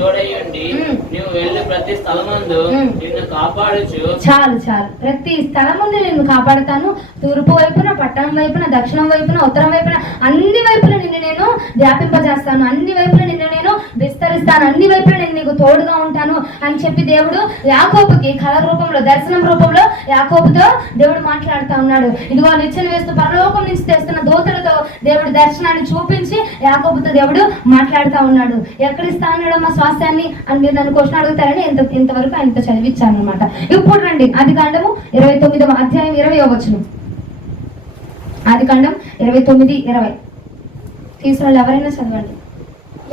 తోడయ్యుండి నీవు వెళ్ళి ప్రతి స్థలమందు నిన్ను కాపాడుచు. చాలు ప్రతి స్థలముందు నిన్ను కాపాడుతాను. తూర్పు వైపున, పట్టణం వైపున, దక్షిణం వైపున, ఉత్తరం వైపున, అన్ని వైపుల నిన్ను నేను వ్యాపింపజేస్తాను, అన్ని వైపుల నిన్ను నేను విస్తరిస్తాను, అన్ని వైపుల నేను నీకు తోడుగా ఉంటాను అని చెప్పి దేవుడు యాకోబుకి కళ రూపంలో, దర్శనం రూపంలో యాకోబుతో దేవుడు మాట్లాడుతూ ఉన్నాడు. ఇదిగో నిచ్చెన వేస్తూ పరలోకం నుంచి తెస్తున్న దూతలతో దేవుడు దర్శనాన్ని చూపించి యాకోబుతో దేవుడు మాట్లాడుతూ ఉన్నాడు. ఎక్కడ ఇస్తా ఉన్నాడు మా స్వాస్థ్యాన్ని అని మీరు నన్ను క్వశ్చన్ అడుగుతారని ఇంతవరకు ఆయనతో చదివించాను అనమాట. ఇప్పుడు రండి ఆదికాండము 29వ అధ్యాయం 20వ వచనం. ఆదికాండం 29:20 తీసుకున్న వాళ్ళు ఎవరైనా చదవండి.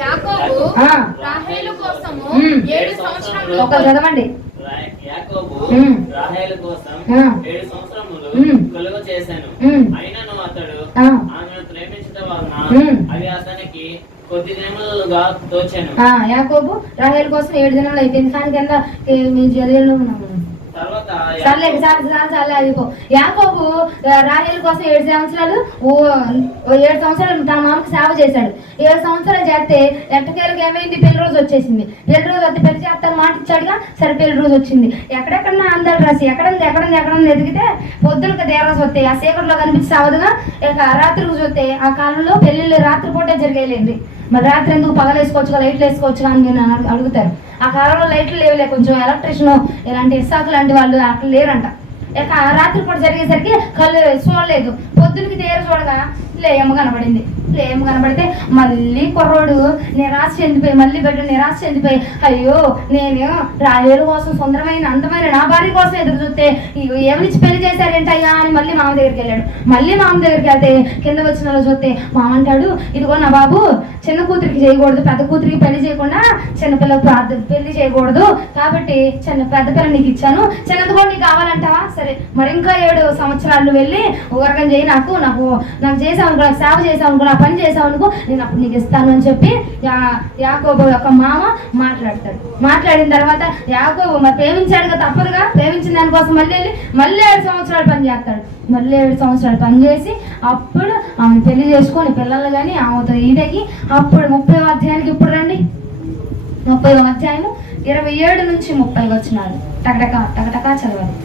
యాకోబు రాహేలు కోసము 7 సంవత్సరములు ఒక చదవండి. యాకోబు రాహేలు కోసం 7 సంవత్సరములు కలుగ చేశాను. అయినను అతడు ఆమెను ప్రేమించడం వలన అది అతనికి కొద్ది దినములుగా తోచెను. యాకోబు రాహేలు కోసం 7 దినాలు అయిపోయింది. కానీ కింద మీ జల్లీలో ఉన్నాము. యాకోబు రాహేలు కోసం 7 సంవత్సరాలు 7 సంవత్సరాలు తన మామకి సేవ చేశాడు. 7 సంవత్సరాలు చేస్తే ఎట్టకేలకు ఏమైంది? పెళ్లి రోజు వచ్చేసింది. పెళ్లి రోజు వస్తే పెళ్లి చేస్తాను మాట ఇచ్చాడుగా, సరే పెళ్లి రోజు వచ్చింది. ఎక్కడెక్కడన్నా అందాలు రాసి ఎక్కడన్నా ఎదిగితే పొద్దునక దేవరాజు వస్తాయి. ఆ చీకట్లో కనిపించి సావదుగా. ఇక రాత్రి రోజు వస్తే ఆ కాలంలో పెళ్లిళ్ళు రాత్రిపూటే జరిగేలేండి. మరి రాత్రి ఎందుకు పగలేసుకోవచ్చు, లైట్లు వేసుకోవచ్చు అని నేను అడుగుతారు. ఆ కాలంలో లైట్లు లేవులే, కొంచెం ఎలక్ట్రిషియన్ ఇలాంటి ఇస్సాకు లాంటి వాళ్ళు అట్లా లేరంట. ఇక రాత్రి పూట జరిగేసరికి కళ్ళు చూడలేదు. పొద్దునకి తేరు చూడగా లేము కనబడింది. లేము కనబడితే మళ్ళీ కుర్రోడు నిరాశ చెందిపోయి, మళ్ళీ బిడ్డ నిరాశ చెందిపోయి, అయ్యో నేను రాయేలు కోసం సుందరమైన అందమైన నా భార్య కోసం ఎదురు చూస్తే ఏమనిచ్చి పెళ్లి చేశారేంటయ్యా అని మళ్ళీ మామ దగ్గరికి వెళ్ళాడు. మళ్ళీ మామ దగ్గరికి వెళ్తే కింద వచ్చిన వాళ్ళు చూస్తే మామ అంటాడు, ఇదిగో నా బాబు చిన్న కూతురికి చేయకూడదు, పెద్ద కూతురికి పెళ్లి చేయకుండా చిన్నపిల్లలకు పెళ్లి చేయకూడదు, కాబట్టి పెద్ద పిల్ల నీకు ఇచ్చాను, చిన్నది కూడా నీకు కావాలంటావా, సరే మరి ఇంకా 7 సంవత్సరాలు వెళ్ళి ఊరకం చేయి, నాకు చేసావు అనుకో, నాకు సేవ చేసావు అనుకో, నా పని చేసావు అనుకో, నేను అప్పుడు నీకు ఇస్తాను అని చెప్పి యాకోబు యొక్క మామ మాట్లాడతాడు. మాట్లాడిన తర్వాత యాకోబు మరి ప్రేమించాడుగా, తప్పదుగా, ప్రేమించిన దానికోసం మళ్ళీ 7 సంవత్సరాలు పని చేస్తాడు. మళ్ళీ 7 సంవత్సరాలు పనిచేసి అప్పుడు ఆమె పెళ్లి చేసుకొని పిల్లలు కానీ ఆమెతో ఈదగి అప్పుడు 30వ అధ్యాయానికి ఇప్పుడు రండి. 30వ అధ్యాయము 27 నుంచి 30 వచనాలు టకటకా చదవాలి.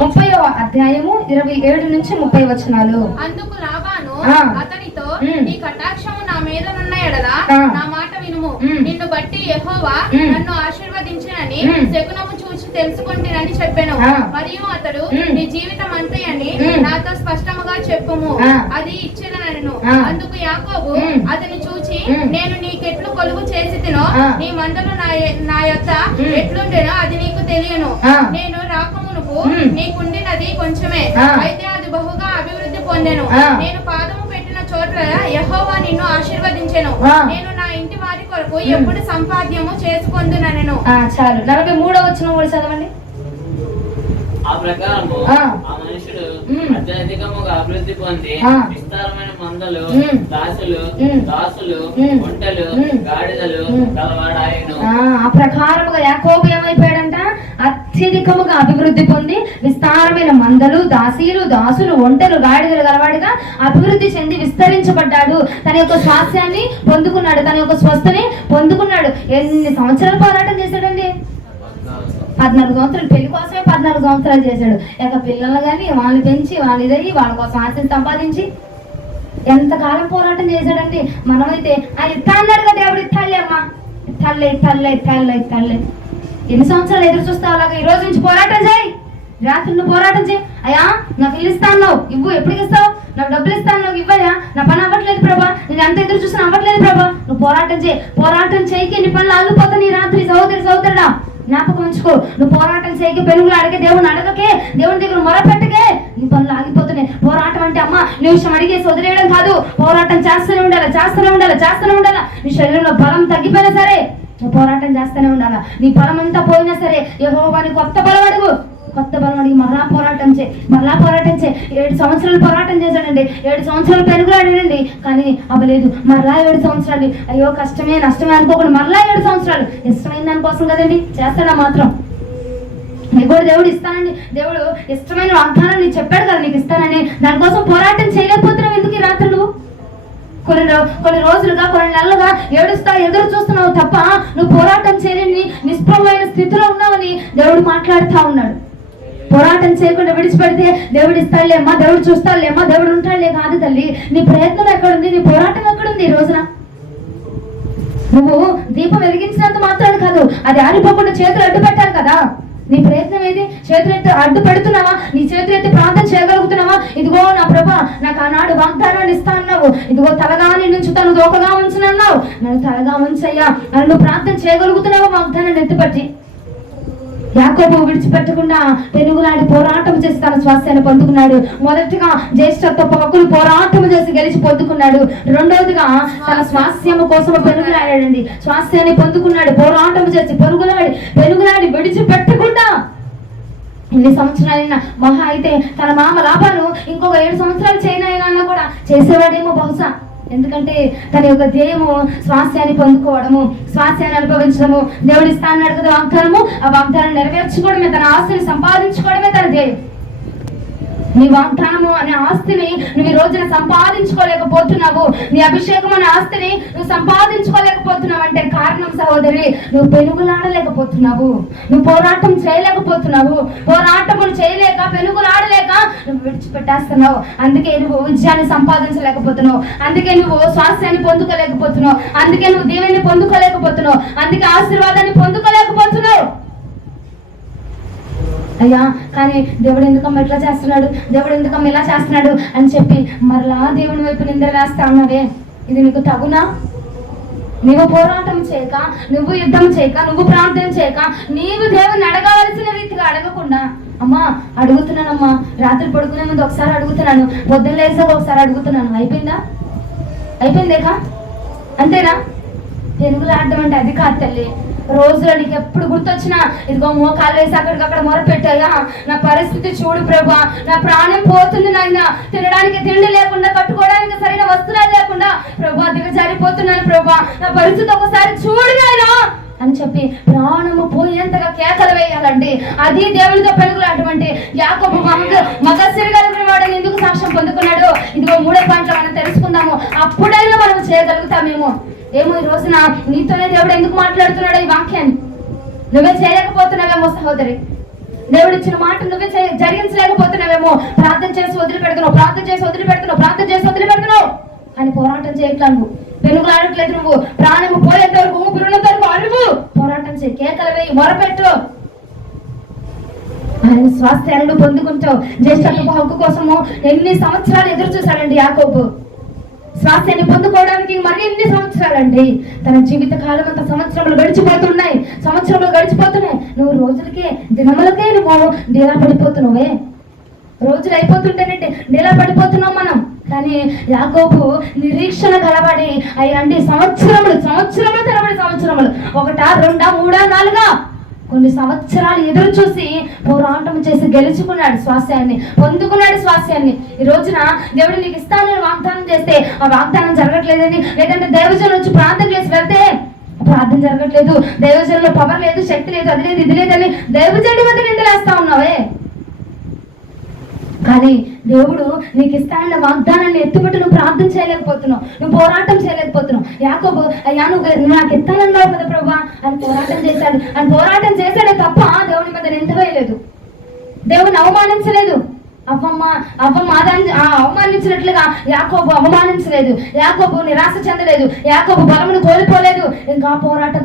30వ అధ్యాయము 27 నుంచి 30 వచనాలు. అందుకు లాబాను అతనితో, నీ కటాక్షము నా మీదనున్న ఎడల నా మాట వినుము, నిన్ను బట్టి యెహోవా నన్ను ఆశీర్వదించినని శకునము చూసి తెలుసుకుంటేనని చెప్పాను. మరియు అతడు నీ జీవితం అంతయని నాతో స్పష్టముగా చెప్పుము, అది ఇచ్చేదనను. అందుకు యాకోబు అతని చూచి, నేను నీకెట్లు కొలువు చేసి తినో, నీ మందలు నా యొక్క ఎట్లుండేనో అది నీకు తెలియను. నేను రాకమునుకు నీకుండినది కొంచెమే, అయితే అది బహుగా అభివృద్ధి పొందెను. నేను పాదము పెట్టిన చోట్ల యెహోవా నిన్ను ఆశీర్వదించెను. నేను నా ఇంటి వారి కొరకు ఎప్పుడు సంపాద్యము చేసుకొందుననెను. చాలు. 43వ వచనం కూడా చదవండి. ఆ ప్రకారము ఆ మనుషుడు అత్యధికముగా అభివృద్ధి పొంది విస్తారమైన మందలు, దాసులు, ఒంటెలు, గాడిదలు గలవాడాయెను. ఆ ప్రకారముగా యాకోబు ఏమైపోయాడంట? అత్యధికముగా అభివృద్ధి పొంది విస్తారమైన మందలు, దాసులు, ఒంటెలు, గాడిదలు గలవాడిగా అభివృద్ధి చెంది విస్తరించబడ్డాడు. తన యొక్క స్వాస్థ్యాన్ని పొందుకున్నాడు, తన యొక్క స్వస్థని పొందుకున్నాడు. ఎన్ని సంవత్సరాలు పోరాటం చేశాడండి? 14 సంవత్సరాలు. పెళ్లి కోసమే 14 సంవత్సరాలు చేశాడు. ఇక పిల్లలు కానీ వాళ్ళని పెంచి వాళ్ళ ఇదయ్యి వాళ్ళ కోసం ఆశని సంపాదించి ఎంతకాలం పోరాటం చేశాడండి. మనమైతే ఆయన ఇస్తా అన్నాడు కదా, దేవుడు ఇస్తాడులే అమ్మా, ఇస్తాడులే. ఎన్ని సంవత్సరాలు ఎదురు చూస్తావు? అలాగే ఈ రోజు నుంచి పోరాటం చేయి, రాత్రి నువ్వు పోరాటం చేయి. అయ్యా నాకు ఇల్లు ఇస్తాను, ఇవ్వు, ఎప్పటికి ఇస్తావు? నాకు డబ్బులు ఇస్తాను, నువ్వు ఇవ్వయా? నా పని అవ్వట్లేదు ప్రభా, నేను ఎంత ఎదురు చూసినా అవ్వట్లేదు ప్రభా. నువ్వు పోరాటం చేయకి నీ పనులు ఆగిపోతా. నీ రాత్రి సహోదరుడా జ్ఞాపకం ఉంచుకో, నువ్వు పోరాటం చేయకి, పెనుగులు అడిగే, దేవుని అడగకే, దేవుని దగ్గర మొరపెట్టకే, నీ పనులు ఆగిపోతున్నాయి. పోరాటం అంటే అమ్మ నిమిషం అడిగేసి వదిలేయడం కాదు. పోరాటం చేస్తూనే ఉండాలి. నీ శరీరంలో బలం తగ్గిపోయినా సరే నువ్వు పోరాటం చేస్తూనే ఉండాలా. నీ బలం అంతా పోయినా సరే యెహోవాని కొత్త బలం అడిగి మరలా పోరాటం చేయి. 7 సంవత్సరాలు పోరాటం చేశాడండి. 7 సంవత్సరాలు పెనుగులాడాడండి, కానీ అవ్వలేదు. మరలా 7 సంవత్సరాలు, అయ్యో కష్టమే నష్టమే అనుకోకుండా మరలా 7 సంవత్సరాలు. ఇష్టమైన దానికోసం కదండి చేస్తాడా? మాత్రం నీకు కూడా దేవుడు ఇస్తానండి, దేవుడు ఇష్టమైన వాగ్దానం నీకు చెప్పాడు కదా నీకు ఇస్తానని, దానికోసం పోరాటం చేయలేకపోతున్నావు ఎందుకు ఈ రాత్రులు? కొన్ని రోజులుగా, కొన్ని నెలలుగా ఎదురు చూస్తున్నావు తప్ప నువ్వు పోరాటం చేయలేని నిష్ప్రభమైన స్థితిలో ఉన్నావని దేవుడు మాట్లాడుతూ ఉన్నాడు. పోరాటం చేయకుండా విడిచిపెడితే దేవుడు ఇస్తాడులేమ్మా, దేవుడు చూస్తాడులేమ్మా, దేవుడు ఉంటాడులే కాదు తల్లి. నీ ప్రయత్నం ఎక్కడుంది? నీ పోరాటం ఎక్కడుంది? ఈ రోజున నువ్వు దీపం వెలిగించినంత మాత్రాన్ని కాదు, అది ఆరిపోకుండా చేతులు అడ్డు పెట్టాలి కదా. నీ ప్రయత్నం ఏది? చేతులెత్తి అడ్డు పెడుతున్నావా? నీ చేతులెత్తి ప్రార్థన చేయగలుగుతున్నావా? ఇదిగో నా ప్రభా, నాకు ఆనాడు వాగ్దానాన్ని ఇస్తా అన్నావు, ఇదిగో తలగా నీ నుంచి తను దోకగా ఉంచునన్నావు, నన్ను తలగా ఉంచయ్యా, నన్ను ప్రార్థన చేయగలుగుతున్నావా? వాగ్దానాన్ని ఎత్తిపట్టి యాకోబు విడిచిపెట్టకుండా పెనుగులాడి పోరాటం చేసి తన స్వాస్థ్యాన్ని పొందుకున్నాడు. మొదటిగా జ్యేష్ఠత్వ హక్కులు పోరాటం చేసి గెలిచి పొందుకున్నాడు. రెండవదిగా తన స్వాస్థ్యం కోసం పెనుగులాడాడండి, స్వాస్థ్యాన్ని పొందుకున్నాడు. పోరాటం చేసి పెనుగులాడి విడిచిపెట్టకుండా ఎన్ని సంవత్సరాలైనా, మహా అయితే తన మామ లాభాలు ఇంకొక 7 సంవత్సరాలు చేయనైనా కూడా చేసేవాడేమో బహుశా. ఎందుకంటే తన యొక్క ధ్యేయము స్వాస్థ్యాన్ని పొందుకోవడము, స్వాస్థ్యాన్ని అనుభవించడము. దేవుడు ఇస్తా అన్నాడు కదా వాగ్దానము, ఆ వాగ్దానం నెరవేర్చుకోవడమే, తన ఆస్తిని సంపాదించుకోవడమే తన ధ్యేయం. నీ వాగ్దానము అనే ఆస్తిని నువ్వు ఈ రోజున సంపాదించుకోలేకపోతున్నావు. నీ అభిషేకం అనే ఆస్తిని నువ్వు సంపాదించుకోలేకపోతున్నావు అంటే కారణం సహోదరి, నువ్వు పెనుగులాడలేకపోతున్నావు, నువ్వు పోరాటం చేయలేకపోతున్నావు. పోరాటములు చేయలేక, పెనుగులాడలేక నువ్వు విడిచిపెట్టేస్తున్నావు. అందుకే నువ్వు విజయాన్ని సంపాదించలేకపోతున్నావు, అందుకే నువ్వు స్వాస్థ్యాన్ని పొందుకోలేకపోతున్నావు, అందుకే నువ్వు దీవెన్ని పొందుకోలేకపోతున్నావు, అందుకే ఆశీర్వాదాన్ని పొందుకోలేకపోతున్నావు. అయ్యా కానీ దేవుడు ఎందుకమ్మ ఇట్లా చేస్తున్నాడు, దేవుడు ఎందుకమ్మ ఇలా చేస్తున్నాడు అని చెప్పి మరలా దేవుని వైపు నింద వేస్తా ఉన్నావే, ఇది నీకు తగునా? నువ్వు పోరాటం చేయక, నువ్వు యుద్ధం చేయక, నువ్వు ప్రార్థన చేయక, నీవు దేవుని అడగవలసిన రీతిగా అడగకుండా, అమ్మా అడుగుతున్నానమ్మా, రాత్రి పడుకునే ముందు ఒకసారి అడుగుతున్నాను, పొద్దున్న లేసాక ఒకసారి అడుగుతున్నాను, అయిపోయిందా? అయిపోయిందేకా? అంతేనా? పెనుగులాడడం అంటే అది కాదు తల్లి. రోజులో నీకు ఎప్పుడు గుర్తొచ్చినా ఇదిగో మోకాలు వేసి అక్కడికక్కడ మొరపెట్టాయా, నా పరిస్థితి చూడు ప్రభా, నా ప్రాణం పోతుంది నాయన, తినడానికి తిండి లేకుండా, కట్టుకోవడానికి సరైన వస్త్రాలు లేకుండా ప్రభా దిగజారిపోతున్నాను ప్రభా, నా పరిస్థితి ఒకసారి చూడు నాయన అని చెప్పి ప్రాణము పోయేంతగా కేకలు వేయాలండి. అది దేవునితో పెనుగులాడమంటే. యాకోబు మగసిరిగలిగిన వాడని ఎందుకు సాక్ష్యం పొందుకున్నాడు? ఇదిగో 3 పాయింట్లు మనం తెలుసుకుందాము, అప్పుడైనా మనం చేయగలుగుతామేమో. ఏమో ఈ రోజున నీతోనే దేవుడు ఎందుకు మాట్లాడుతున్నాడు ఈ వాక్యాన్ని? నువ్వే చేయలేకపోతున్నావేమో సహోదరి, దేవుడు ఇచ్చిన మాట నువ్వే జరిగించలేకపోతున్నావేమో. ప్రార్థన చేసి వదిలిపెడుతున్నావు, ప్రార్థన చేసి వదిలిపెడుతున్నావు, ప్రార్థన చేసి వదిలిపెడుతున్నావు అని పోరాటం చేయట్లా. నువ్వు పెనుగులాడట్లేదు, నువ్వు ప్రాణము పోయేంత వరకు, ఊపిరినంత వరకు అరువు, పోరాటం చేయి, కేకలు వేయి, మొరపెట్టు. ఆయన స్వాస్థ్యాలను పొందుకుంటావు. జ్యేష్ఠత్వ హక్కు కోసము ఎన్ని సంవత్సరాలు ఎదురు చూశాడండి యాకోబు. స్వాస్థ్యాన్ని పొందుకోవడానికి మరి ఎన్ని సంవత్సరాలండి? తన జీవిత కాలం అంతా సంవత్సరములు గడిచిపోతున్నాయి, సంవత్సరములు గడిచిపోతున్నాయి. నువ్వు రోజులకే, దినములకే నువ్వు డీలా పడిపోతున్నావే. రోజులు అయిపోతుంటేనంటే డీలా పడిపోతున్నాం మనం. కానీ యాకోబు నిరీక్షణ గలబడి అంటే సంవత్సరములు తరబడి సంవత్సరములు, 1, 2, 3, 4 కొన్ని సంవత్సరాలు ఎదురు చూసి పోరాటం చేసి గెలుచుకున్నాడు, స్వాస్థ్యాన్ని పొందుకున్నాడు. స్వాస్థ్యాన్ని ఈ రోజున దేవుడు నీకు ఇస్తానని వాగ్దానం చేస్తే ఆ వాగ్దానం జరగట్లేదని, లేదంటే దైవజనులు వచ్చి ప్రార్థన చేసి వెళ్తే ప్రార్థన జరగట్లేదు, దైవజనులో పవర్ లేదు, శక్తి లేదు, అది లేదు, ఇది లేదని దైవజనుడి వద్ద నిందలేస్తా ఉన్నావే. కానీ దేవుడు నీకు ఇస్తానన్న వాగ్దానాన్ని ఎత్తుబట్టి నువ్వు ప్రార్థన చేయలేకపోతున్నావు, నువ్వు పోరాటం చేయలేకపోతున్నావు. యాకోబు అయ్యా నువ్వు నాకు ఇస్తానన్నావు కదా ప్రభా అని పోరాటం చేశాడు. అని పోరాటం చేశాడే తప్ప దేవుని మీద నింద వేయలేదు, దేవుని అవమానించలేదు. అవ్వమ్మ అవమానించినట్లుగా యాకోబు అవమానించలేదు, యాకోబు నిరాశ చెందలేదు, యాకోబు బలమును కోల్పోలేదు. ఇంకా పోరాటం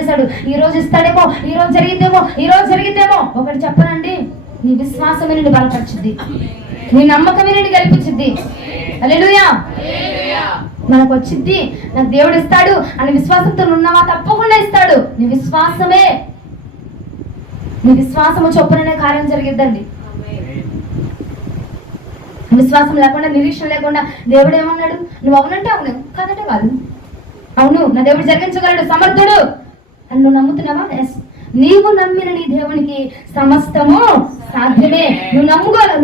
చేశాడు. ఈ రోజు ఇస్తాడేమో, ఈ రోజు జరిగిద్దేమో. ఒకటి చెప్పనండి, నీ విశ్వాసమే నిన్ను బలపరిచింది, నీ నమ్మకమే నిన్ను గెలిపించింది. హల్లెలూయా. మనకు వచ్చింది, నాకు దేవుడు ఇస్తాడు అని విశ్వాసంతో ఉన్నావా? తప్పకుండా ఇస్తాడు. నీ విశ్వాసము చొప్పుననే కార్యం జరిగిద్దండి. విశ్వాసం లేకుండా, నిరీక్షణ లేకుండా దేవుడు ఏమన్నాడు? నువ్వు అవునంటే అవును, కాదంటే కాదు. అవును, నా దేవుడు జరిగించగలడు, సమర్థుడు అని నువ్వు నమ్ముతున్నావా? నీవు నమ్మిన నీ దేవునికి సమస్తము సాధ్యమే. నువ్వు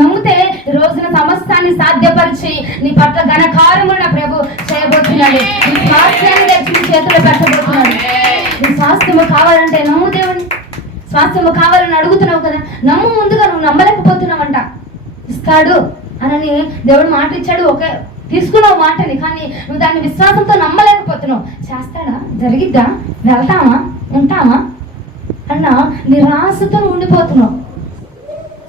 నమ్మితే ఈ రోజున సమస్తాన్ని సాధ్యపరిచి నీ పట్ల ఘనకార్యములను ప్రభు చేయబోతున్నాడు. నీ స్వాస్థ్యాన్ని తెచ్చి నీ చేతులు పెట్టబోతున్నాడు. నీ స్వాస్థ్యము కావాలంటే నమ్ము దేవుని. స్వాస్థ్యము కావాలని అడుగుతున్నావు కదా, నమ్ము. ముందుగా నువ్వు నమ్మలేకపోతున్నావంట, ఇస్తాడు అని దేవుడు మాట ఇచ్చాడు, ఓకే తీసుకున్నావు మాటని, కానీ నువ్వు దాన్ని విశ్వాసంతో నమ్మలేకపోతున్నావు. చేస్తాడా? జరిగిద్దా? వెళ్తామా? ఉంటామా అన్న నిరాశతో ఉండిపోతున్నావు.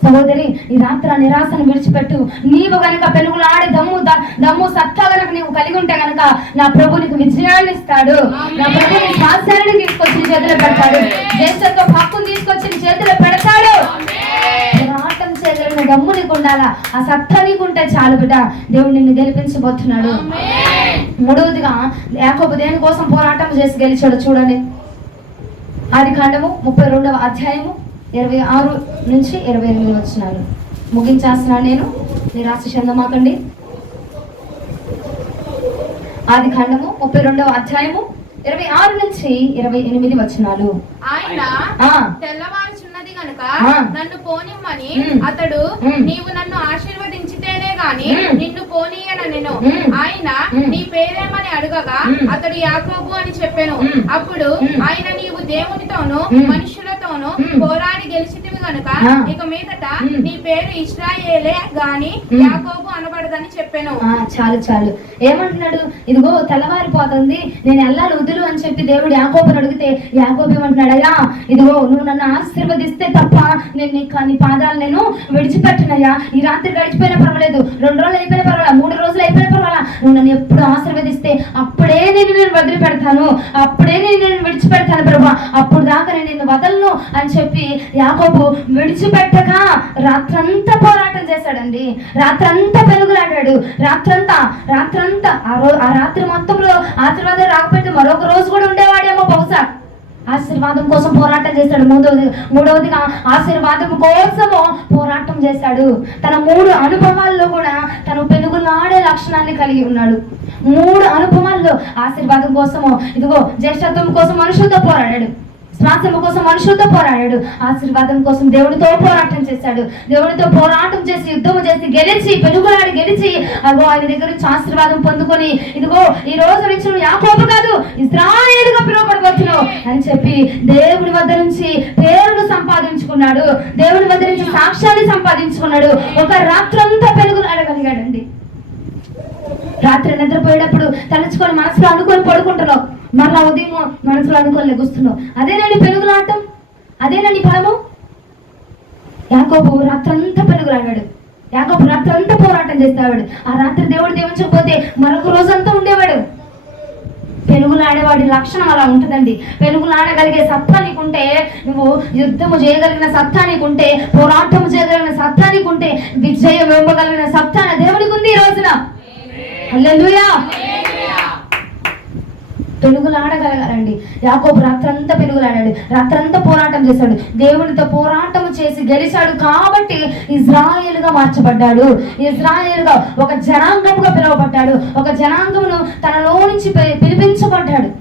సహోదరి, ఈ రాత్రి ఆ నిరాశను విడిచిపెట్టు. నీవు గనక పెనుగులాడే దమ్ము సత్తా గనక నీవు కలిగి ఉంటే గనక నా ప్రభు నీకు విజయాన్ని ఇస్తాడు. నా ప్రభు నీ స్వాస్థ్యాన్ని తీసుకొచ్చి నీ చేతిలో పెడతాడు, జ్యేష్ఠత్వ హక్కును తీసుకొచ్చి నీ చేతిలో పెడతాడు. పోరాటం చేయగలిగిన దమ్ము నీకు ఉండాలా, ఆ సత్తా నీకుంటే చాలు బిడ్డ, దేవుడు నిన్ను గెలిపించబోతున్నాడు. మూడవదిగా యాకోబు దేనికోసం పోరాటం చేసి గెలిచాడు చూడండి. ఆదికాండము 32వ అధ్యాయము 26 నుంచి 28 వచనాలు ముగించేస్తున్నాను నేను, నిరాశ చెందమాకండి. ఆదికాండము 32వ అధ్యాయము 26 నుంచి 28 వచనాలు. ఆయన తెల్లవారుచున్నది గనుక నన్ను పోనిమ్మని అతడు, నీవు నన్ను ఆశీర్వదించితేనే గాని నిన్ను పోనీయనెను. ఆయన నీ పేరేమని అడగగా అతడు యాకోబు అని చెప్పెను. అప్పుడు ఆయన, నీవు దేవునితోనూ మనుషులతోనూ పోరాడి గెలిచితివి కనుక ఇక మీదట నీ పేరు ఇశ్రాయేలే గాని యాకోబు అనబడదని చెప్పాను. చాలు చాలు. ఏమంటున్నాడు? ఇదిగో తెల్లవారిపోతుంది, నేను వెళ్ళాలి వదులు అని చెప్పి దేవుడు యాకోబుని అడిగితే యాకోబు ఏమంటున్నాడు? అయ్యా ఇదిగో నువ్వు నన్ను ఆశీర్వదిస్తే తప్ప నేను నీ పాదాలు నేను విడిచిపెట్టినయ్యా. ఈ రాత్రి గడిచిపోయినా పర్వాలేదు, 2 రోజులు అయిపోయినా పర్వాలా, 3 రోజులు అయిపోయినా పర్వాలా, నువ్వు నన్ను ఎప్పుడు ఆశీర్వదిస్తే అప్పుడే నేను వదిలిపెడతాను, అప్పుడే నేను విడిచిపెడతాను ప్రభా, అప్పుడు దాకా నేను నిన్ను వదలను అని చెప్పి యాకోబు విడిచిపెట్టక రాత్రంతా పోరాటం చేశాడండి. రాత్రంతా పెనుగులాడాడు. రాత్రంతా ఆ రాత్రి మొత్తంలో ఆశీర్వాదం రాకపోతే మరొక రోజు కూడా ఉండేవాడేమో బహుశా. ఆశీర్వాదం కోసం పోరాటం చేశాడు. మూడవదిగా ఆశీర్వాదం కోసము పోరాటం చేశాడు. తన 3 అనుభవాల్లో కూడా తను పెనుగులాడే లక్షణాన్ని కలిగి ఉన్నాడు. 3 అనుభవాల్లో ఆశీర్వాదం కోసము ఇదిగో జ్యేష్ఠత్వం కోసం మనుషులతో పోరాడాడు, శ్వాసము కోసం మనుషులతో పోరాడాడు, ఆశీర్వాదం కోసం దేవుడితో పోరాటం చేశాడు. దేవుడితో పోరాటం చేసి యుద్ధము చేసి గెలిచి పెనుగులాడి గెలిచి అగో ఆయన దగ్గర నుంచి ఆశీర్వాదం పొందుకొని ఇదిగో ఈ రోజు నుంచి యాకోబు కాదు ఇశ్రాయేలుగా పిలువబడబోతున్నావు అని చెప్పి దేవుడి వద్ద నుంచి పేరును సంపాదించుకున్నాడు. దేవుడి వద్ద నుంచి సాక్ష్యాన్ని సంపాదించుకున్నాడు. ఒక రాత్రంతా పెనుగులాడగలిగాడండి. రాత్రి నిద్రపోయేటప్పుడు తలుచుకొని మనసులో అనుకొని పడుకుంటున్నావు, మరలా ఉదయం మనసులో అనుకొని లెగుస్తున్నావు. అదేనండి పెనుగులాటం, అదేనండి ఫలము. యాకోబు రాత్రంతా పెనుగులాడాడు. యాకోబు రాత్రంతా పోరాటం చేసేవాడు. ఆ రాత్రి దేవుడు దీవించకపోతే మరొక రోజంతా ఉండేవాడు. పెనుగులాడేవాడి లక్షణం అలా ఉంటుందండి. పెనుగులాడగలిగే సత్తా నీకుంటే, నువ్వు యుద్ధము చేయగలిగిన సత్తా నీకుంటే, పోరాటము చేయగలిగిన సత్తా నీకుంటే, విజయం ఇవ్వగలిగిన సత్తా దేవుడికి ఉంది ఈ రోజున. హల్లెలూయా. పెనుగులాడగలగాలండి. యాకోబు రాత్రంతా పెనుగులాడాడు, రాత్రంతా పోరాటం చేశాడు, దేవునితో పోరాటం చేసి గెలిచాడు కాబట్టి ఇజ్రాయేలుగా మార్చబడ్డాడు. ఇజ్రాయేలుగా ఒక జనాంగముగా పిలువబడ్డాడు. ఒక జనాంగమును తనలో నుంచి పిలిపించబడ్డాడు.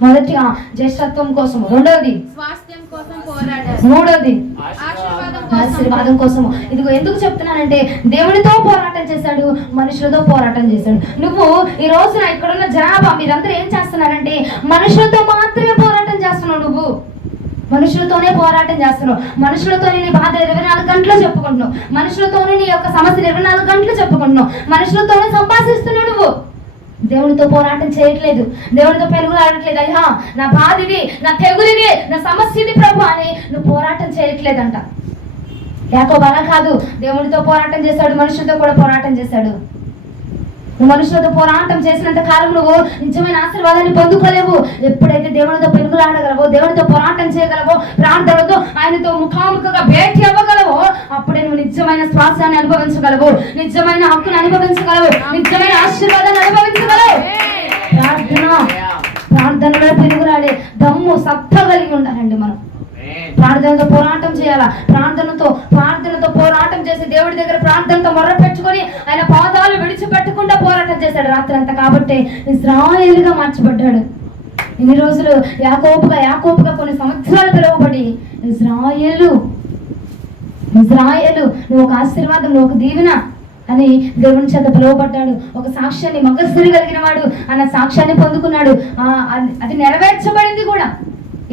మొదటిగా జ్యేష్ఠత్వం కోసం, రెండోది స్వాస్థ్యం కోసం పోరాడాడు, మూడోది ఆశీర్వాదం కోసము. ఇదిగో ఎందుకు చెప్తున్నానంటే దేవునితో పోరాటం చేశాడు, మనుషులతో పోరాటం చేశాడు. నువ్వు ఈ రోజున ఇక్కడున్న జనాభా మీరందరూ ఏం చేస్తున్నారంటే మనుషులతో మాత్రమే పోరాటం చేస్తున్నావు. నువ్వు మనుషులతోనే పోరాటం చేస్తున్నావు. మనుషులతోనే నీ బాధ 24 గంటలు చెప్పుకుంటున్నావు. మనుషులతోనే నీ యొక్క సమస్యలు 24 గంటలు చెప్పుకుంటున్నావు. మనుషులతోనే సంభాషిస్తున్నావు. నువ్వు దేవునితో పోరాటం చేయట్లేదు, దేవునితో పెనుగులాడట్లేదు. అయ్యా నా బాధిది, నా తెగులిది, నా సమస్యది ప్రభు అని నువ్వు పోరాటం చేయట్లేదంట. యాకోబు అలా కాదు, దేవునితో పోరాటం చేశాడు, మనుషులతో కూడా పోరాటం చేశాడు. నువ్వు మనుషులతో పోరాటం చేసినంత కాలం నువ్వు నిజమైన ఆశీర్వాదాన్ని పొందుకోలేవు. ఎప్పుడైతే దేవునితో పెనుగులాడగలవో, దేవునితో పోరాటం చేయగలవో, ప్రార్థనతో ఆయనతో ముఖాముఖిగా భేటీ అవ్వగలవో, అప్పుడే నువ్వు నిజమైన శ్వాసాన్ని అనుభవించగలవు, నిజమైన హక్కును అనుభవించగలవు, నిజమైన ఆశీర్వాదాన్ని అనుభవించగలవు. ప్రార్థనలో పెనుగులాడే దమ్ము సత్తా కలిగి ఉండాలండి. మనం ప్రార్థనతో పోరాటం చేయాలా. ప్రార్థనతో పోరాటం చేసి దేవుడి దగ్గర ప్రార్థనతో మొర్ర పెట్టుకొని ఆయన పాదాలు విడిచిపెట్టకుండా పోరాటం చేశాడు రాత్రి అంతా. కాబట్టి ఇశ్రాయేలుగా మార్చబడ్డాడు. ఇన్ని రోజులు యాకోబుగా కొన్ని సంవత్సరాలు పిలువబడి ఇశ్రాయేలు నువ్వు ఒక ఆశీర్వాదం, నువ్వు ఒక దీవెన అని దేవుని చేత పిలువబడ్డాడు. ఒక సాక్ష్యాన్ని మగసిరి కలిగిన వాడు అన్న సాక్ష్యాన్ని పొందుకున్నాడు. అది నెరవేర్చబడింది కూడా.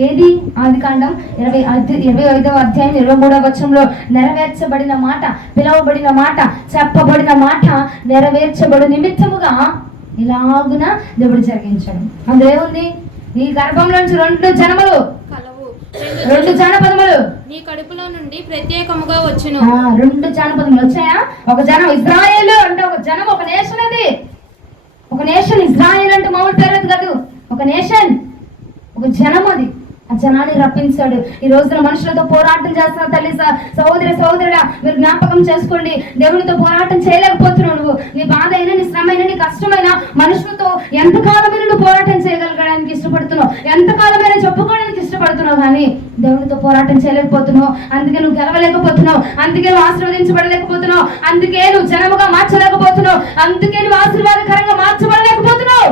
ఏది? ఆదికాండం 25వ అధ్యాయం 23వ వచనంలో నెరవేర్చబడిన మాట, పిలువబడిన మాట, చెప్పబడిన మాట నెరవేర్చబడు నిమిత్తముగా ఇలాగున దేవుడు జరిగించాడు. అందులో నీ గర్భంలోంచి 2 జనములు, 2 జానపదములు నీ కడుపులో నుండి ప్రత్యేకముగా వచ్చును. 2 జానపదములు వచ్చాయా? ఒక జనం ఇజ్రాయేలు అంటే ఒక జనం, ఒక నేషన్. అది ఒక నేషన్. ఇజ్రాయేల్ అంటే మామూలు పేరు కాదు, ఒక నేషన్, ఒక జనం. అది ఆ జనాన్ని రప్పించాడు. ఈ రోజున మనుషులతో పోరాటం చేస్తున్న తల్లి, సహోదరుడా మీరు జ్ఞాపకం చేసుకోండి. దేవునితో పోరాటం చేయలేకపోతున్నావు. నువ్వు నీ బాధ అయినా, నీ శ్రమ అయినా, నీ కష్టమైనా మనుషులతో ఎంతకాలమైనా నువ్వు పోరాటం చేయగలగడానికి ఇష్టపడుతున్నావు, ఎంతకాలమైనా చెప్పుకోవడానికి ఇష్టపడుతున్నావు, కానీ దేవునితో పోరాటం చేయలేకపోతున్నావు. అందుకే నువ్వు గెలవలేకపోతున్నావు, అందుకే నువ్వు ఆశీర్వదించబడలేకపోతున్నావు, అందుకే నువ్వు జనముగా మార్చలేకపోతున్నావు, అందుకే నువ్వు ఆశీర్వాదకరంగా మార్చబడలేకపోతున్నావు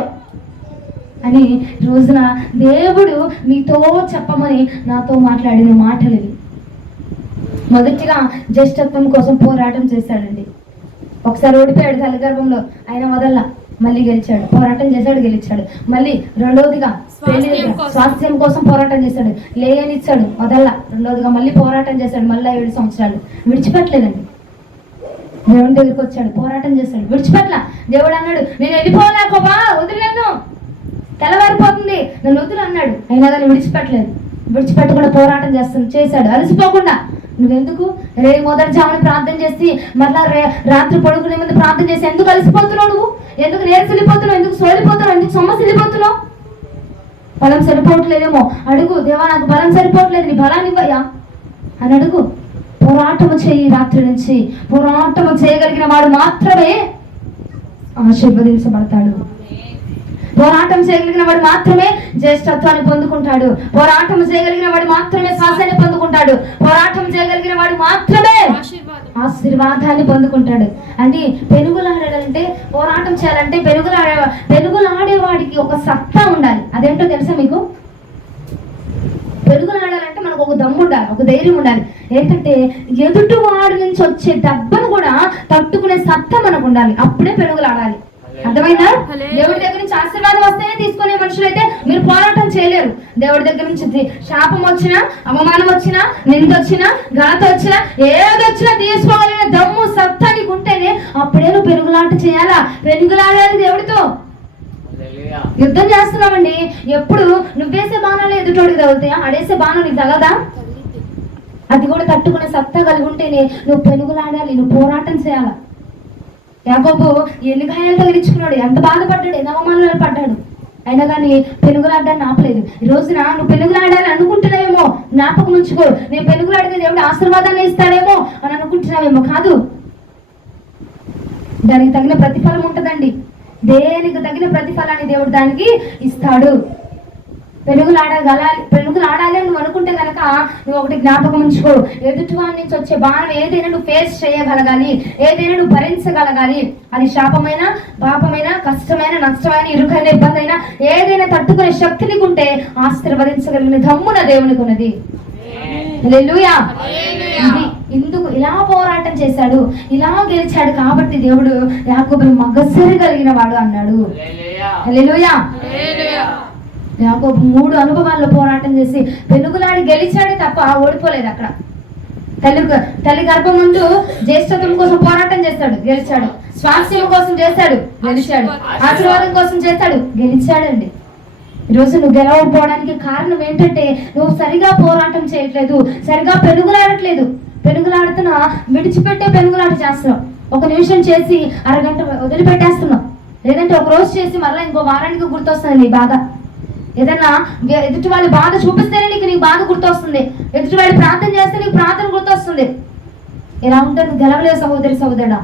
అని రోజున దేవుడు మీతో చెప్పమని నాతో మాట్లాడిన మాటలు ఇవి. మొదటిగా జ్యేష్ఠత్వం కోసం పోరాటం చేశాడండి. ఒకసారి ఓడిపోయాడు తల్లి గర్భంలో, ఆయన వదల్లా, మళ్ళీ గెలిచాడు. పోరాటం చేశాడు, గెలిచాడు. మళ్ళీ రెండవదిగా స్వాస్థ్యం కోసం పోరాటం చేశాడు. లేయనిచ్చాడు మొదల్లా. రెండోదిగా మళ్ళీ పోరాటం చేశాడు. మళ్ళీ 7 సంవత్సరాలు విడిచిపెట్టలేదండి. దేవుని దగ్గరికి వచ్చాడు, పోరాటం చేశాడు, విడిచిపెట్ల. దేవుడు అన్నాడు, నేను వెళ్ళిపోలేకోబా, వదిలేను, తెల్లవారిపోతుంది, నన్ను వదులు అన్నాడు. అయినా కానీ విడిచిపెట్టలేదు. విడిచిపెట్టకుండా పోరాటం చేశాడు అలసిపోకుండా. నువ్వెందుకు మొదటి జామున ప్రార్థన చేసి మళ్ళా రాత్రి పడుకునే ముందు ప్రార్థన చేసి ఎందుకు అలసిపోతున్నావు? నువ్వు ఎందుకు నేర్చిపోతున్నావు? ఎందుకు సోలిపోతున్నావు? ఎందుకు సమస్య వెళ్ళిపోతున్నావు? బలం సరిపోవట్లేదేమో అడుగు. దేవా, నాకు బలం సరిపోవట్లేదు, నీ బలాన్ని ఇవ్వయా అని అడుగు. పోరాటము చేయి. రాత్రి నుంచి పోరాటము చేయగలిగిన వాడు మాత్రమే ఆశీర్వదించబడతాడు. పోరాటం చేయగలిగిన వాడు మాత్రమే జ్యేష్ఠత్వాన్ని పొందుకుంటాడు. పోరాటం చేయగలిగిన వాడు మాత్రమే శ్వాసాన్ని పొందుకుంటాడు. పోరాటం చేయగలిగిన వాడు మాత్రమే ఆశీర్వాదాన్ని పొందుకుంటాడు. అని పెనుగులాడాలంటే, పోరాటం చేయాలంటే పెనుగులాడేవాడికి ఒక సత్తా ఉండాలి. అదేంటో తెలుసా మీకు? పెనుగులాడాలంటే మనకు ఒక దమ్ము ఉండాలి, ఒక ధైర్యం ఉండాలి. ఏంటంటే ఎదుటి వాడి నుంచి వచ్చే దెబ్బను కూడా తట్టుకునే సత్తా మనకు ఉండాలి. అప్పుడే పెనుగులాడాలి. అర్థమైందా? దేవుడి దగ్గర నుంచి ఆశీర్వాదం వస్తేనే తీసుకునే మనుషులైతే మీరు పోరాటం చేయలేరు. దేవుడి దగ్గర నుంచి శాపం వచ్చినా, అవమానం వచ్చినా, నింద వచ్చినా, ఘనత వచ్చినా, ఏదొచ్చినా తీసుకోగలిగిన దమ్ము సత్తా నీకు ఉంటేనే అప్పుడే నువ్వు పెనుగులాట చేయాలా. పెనుగులాడాలి దేవుడితో. యుద్ధం చేస్తున్నామండి. ఎప్పుడు నువ్వేసే బాణాలు ఎదుటోడికి తగులుతాయా? ఆడేసే బాణం నీకు తగదా? అది కూడా తట్టుకునే సత్తా కలిగి ఉంటేనే నువ్వు పెనుగులాడాలి, నువ్వు పోరాటం చేయాలా. యాకోబు ఎన్ని గాయాలు తగిలించుకున్నాడు, ఎంత బాధపడ్డాడు, ఎన్ని అవమానాలు పడ్డాడు. అయినా కానీ పెనుగులాడ్డాన్ని ఆపలేదు. ఈ రోజున నువ్వు పెనుగులాడాలి అనుకుంటున్నావేమో, జ్ఞాపకం ఉంచుకో. నేను పెనుగులాడితే దేవుడు ఆశీర్వాదాన్ని ఇస్తాడేమో అని అనుకుంటున్నావేమో. కాదు, దానికి తగిన ప్రతిఫలం ఉంటుందండి. దేనికి తగిన ప్రతిఫలాన్ని దేవుడు దానికి ఇస్తాడు. పెనుగులాడాలి అని నువ్వు అనుకుంటే కనుక నువ్వు ఒకటి జ్ఞాపకం ఉంచుకో. ఎదుటివాడి నుంచి వచ్చే బాణం ఏదైనా నువ్వు ఫేస్ చేయగలగాలి, ఏదైనా నువ్వు భరించగలగాలి. అది శాపమైన, పాపమైన, కష్టమైన, నష్టమైన, ఇరుకైన, ఇబ్బంది అయినా ఏదైనా తట్టుకునే శక్తి నీకుంటే ఆశీర్వదించగలిగిన దమ్మున దేవునికి ఉన్నది. హల్లెలూయా. ఇందుకు ఇలా పోరాటం చేశాడు, ఇలా గెలిచాడు కాబట్టి దేవుడు యాకోబుని మగసిరి కలిగిన వాడు అన్నాడు. హల్లెలూయా. యాకోబు 3 అనుభవాల్లో పోరాటం చేసి పెనుగులాడి గెలిచాడు తప్ప ఓడిపోలేదు. అక్కడ తల్లి గర్భం ముందు జ్యేష్ఠత్వం కోసం పోరాటం చేస్తాడు, గెలిచాడు. స్వాస్థ్యం కోసం చేశాడు, గెలిచాడు. ఆశీర్వాదం కోసం చేస్తాడు, గెలిచాడండి. ఈరోజు నువ్వు గెలవకపోవడానికి కారణం ఏంటంటే నువ్వు సరిగా పోరాటం చేయట్లేదు, సరిగా పెనుగులాడట్లేదు. పెనుగులాడుతున్నా విడిచిపెట్టే పెనుగులాట చేస్తున్నావు. 1 నిమిషం చేసి అరగంట వదిలిపెట్టేస్తున్నావు. లేదంటే 1 రోజు చేసి మళ్ళీ ఇంకో వారానికి గుర్తొస్తుంది నీ బాధ. ఏదన్నా ఎదుటి వాళ్ళ బాధ చూపిస్తేనే నీకు బాధ గుర్తొస్తుంది. ఎదుటి వాళ్ళు ప్రార్థన చేస్తే నీకు ప్రార్థన గుర్తొస్తుంది. ఎలా ఉంటే నువ్వు గెలవలేవు సహోదరుడా.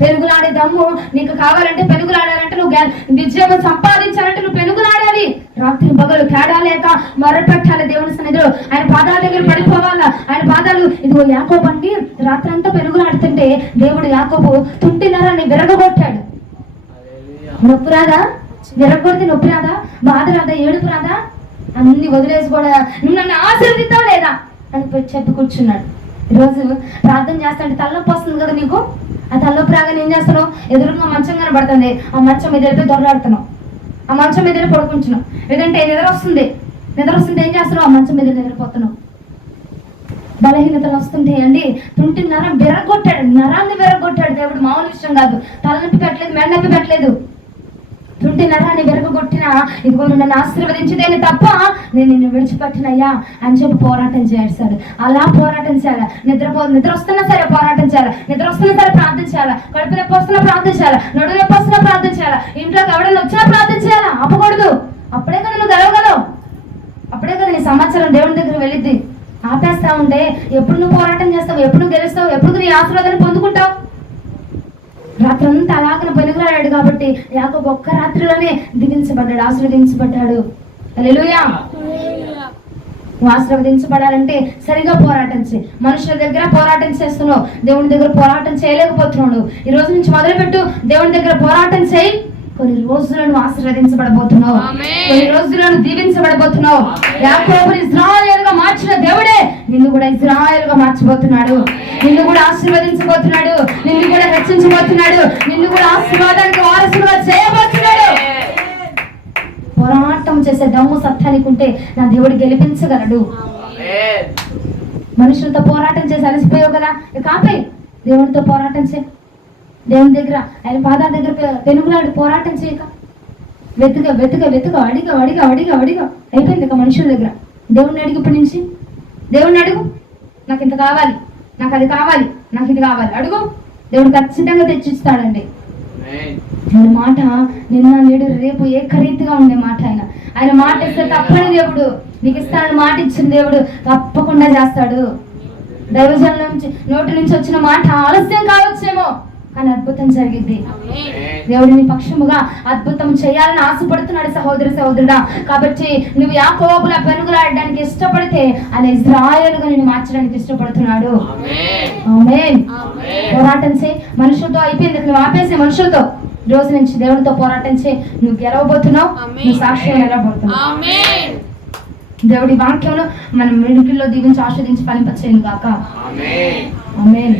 పెనుగులాడే దమ్ము నీకు కావాలంటే, పెనుగులాడాలంటే, నువ్వు విజయం సంపాదించాలంటే నువ్వు పెనుగులాడాలి. రాత్రి పగలు తేడా లేక మొరపెట్టాలి దేవుని సన్నిధిలో. ఆయన పాదాల దగ్గర పడిపోవాలా. ఆయన పాదాలు ఇదిగో యాకోబు అండి రాత్రి అంతా పెనుగులాడుతుంటే దేవుడు యాకోబు తుంటినరాన్ని విరగగొట్టాడు. నొప్పి రాదా? విరగొడితే నొప్పి రాదా? బాధ రాదా? ఏడుపు రాదా? అన్ని వదిలేసి కూడా నువ్వు నన్ను ఆశీర్వదిస్తావు లేదా అని చెప్పి కూర్చున్నాడు. ఈరోజు ప్రార్థన చేస్తాంటే తలనొప్పి వస్తుంది కదా నీకు. ఆ తలనొప్పి రాగానే ఏం చేస్తున్నావు? ఎదురుగా మంచం కనబడుతుంది, ఆ మంచం మీద వెళ్ళిపోయి దొరలాడుతున్నావు. ఆ మంచం మీద వెళ్ళి పడుకుంటున్నావు. లేదంటే నిద్ర వస్తుంది ఏం చేస్తున్నావు? ఆ మంచం మీద నిద్రపోతున్నావు. బలహీనతలు వస్తుంటే అండి తుంటి నరం విరగొట్టాడు, నరాన్ని విరగొట్టాడు దేవుడు. మామూలు విషయం కాదు. తలనొప్పి పెట్టలేదు, మెడనొప్పి పెట్టలేదు. తుంటి నరాన్ని విరగొట్టినా ఇదిగో నన్ను ఆశీర్వదించదేని తప్ప నేను నిన్ను విడిచిపెట్టినయ్యా అని చెప్పి పోరాటం చేస్తాడు. అలా పోరాటం చేయాలి. నిద్ర వస్తున్నా సరే పోరాటం చేయాలి. నిద్ర వస్తున్నా సరే ప్రార్థన చేయాలి. కడుపు నొప్పి వస్తున్నా ప్రార్థన చేయాలి. నడువు నొప్పి వస్తున్నా ప్రార్థన చేయాలి. ఇంట్లోకి ఎవరైనా వచ్చినా ప్రార్థన చేయాలా, ఆపకూడదు. అప్పుడే కదా నువ్వు గెలవగలవు. అప్పుడే కదా నీ సమాచారం దేవుని దగ్గర వెళ్ళిద్ది. ఆపేస్తా ఉంటే ఎప్పుడు నువ్వు పోరాటం చేస్తావు, ఎప్పుడు నువ్వు గెలుస్తావు, ఎప్పుడు నీ ఆశీర్వాదాన్ని పొందుకుంటావు? రాత్రంతా అలాగన పెనుగులాడాడు కాబట్టి యాకోబు ఒక్క రాత్రిలోనే దిగించబడ్డాడు, ఆశీర్వదించబడ్డాడు. హల్లెలూయా. నువ్వు ఆశీర్వదించబడాలంటే సరిగా పోరాటం చేయి. మనుషుల దగ్గర పోరాటం చేస్తున్నావు, దేవుని దగ్గర పోరాటం చేయలేకపోతున్నావు. ఈ రోజు నుంచి మొదలుపెట్టు, దేవుని దగ్గర పోరాటం చేయి. కొన్ని రోజులను ఆశీర్వదించబడబోతున్నావు, కొన్ని రోజులను దీవించబడబోతున్నావు. యాకోబుని ఇశ్రాయేలుగా మార్చిన దేవుడే నిన్ను కూడా ఇశ్రాయేలుగా మార్చబోతున్నాడు. నిన్ను కూడా ఆశీర్వదించబోతున్నాడు, నిన్ను కూడా హెచ్చించబోతున్నాడు, నిన్ను కూడా ఆశీర్వాదానికి వారసులుగా చేయబోతున్నాడు. పోరాటం చేసే దమ్ము సత్తానికి ఉంటే నా దేవుడు గెలిపించగలడు. మనుషులతో పోరాటం చేసి అలసిపోయావు కదా, ఇక ఆపేయ్. దేవుడితో పోరాటం చేయి. దేవుని దగ్గర ఆయన పాదాల దగ్గర పెనుగులాడు పోరాటం చేయక వెతుక వెతుక వెతుక అడిగా అడిగా అడిగా అడిగా అయిపోయింది. ఇక మనుషుల దగ్గర దేవుడిని అడిగి ఇప్పటి నుంచి దేవుడిని అడుగు, నాకు ఇంత కావాలి, నాకు అది కావాలి, నాకు ఇది కావాలి అడుగు. దేవుడు ఖచ్చితంగా తెచ్చిస్తాడండి. ఆయన మాట నిన్న నేడు రేపు ఏకరీతిగా ఉండే మాట. ఆయన మాట ఇస్తే తప్పని దేవుడు, నీకు ఇస్తానని మాట ఇచ్చిన దేవుడు తప్పకుండా చేస్తాడు. దైవజనుల నుంచి నోటి నుంచి వచ్చిన మాట ఆలస్యం కావచ్చేమో, కానీ అద్భుతం జరిగింది. దేవుడు నీ పక్షముగా అద్భుతం చేయాలని ఆశపడుతున్నాడు సహోదరి సహోదరుడా. కాబట్టి నువ్వు యాకోబుల పెనుగులాడడానికి ఇష్టపడితే ఆయన ఇజ్రాయేలుగా నిన్ను మార్చడానికి ఇష్టపడుతున్నాడు. ఆమేన్. పోరాటం చేయి. మనుషులతో అయిపోయింది, నువ్వు ఆపేసే మనుషులతో. రోజు నుంచి దేవుడితో పోరాటం చేయి. నువ్వు గెలవబోతున్నావు, నువ్వు సాక్షిగా నిలబడుతున్నావు. దేవుడి వాక్యంలో మనం వెనుకల్లో దీవించి ఆస్వాదించి ఫలింపచేయను గాక. ఆమేన్.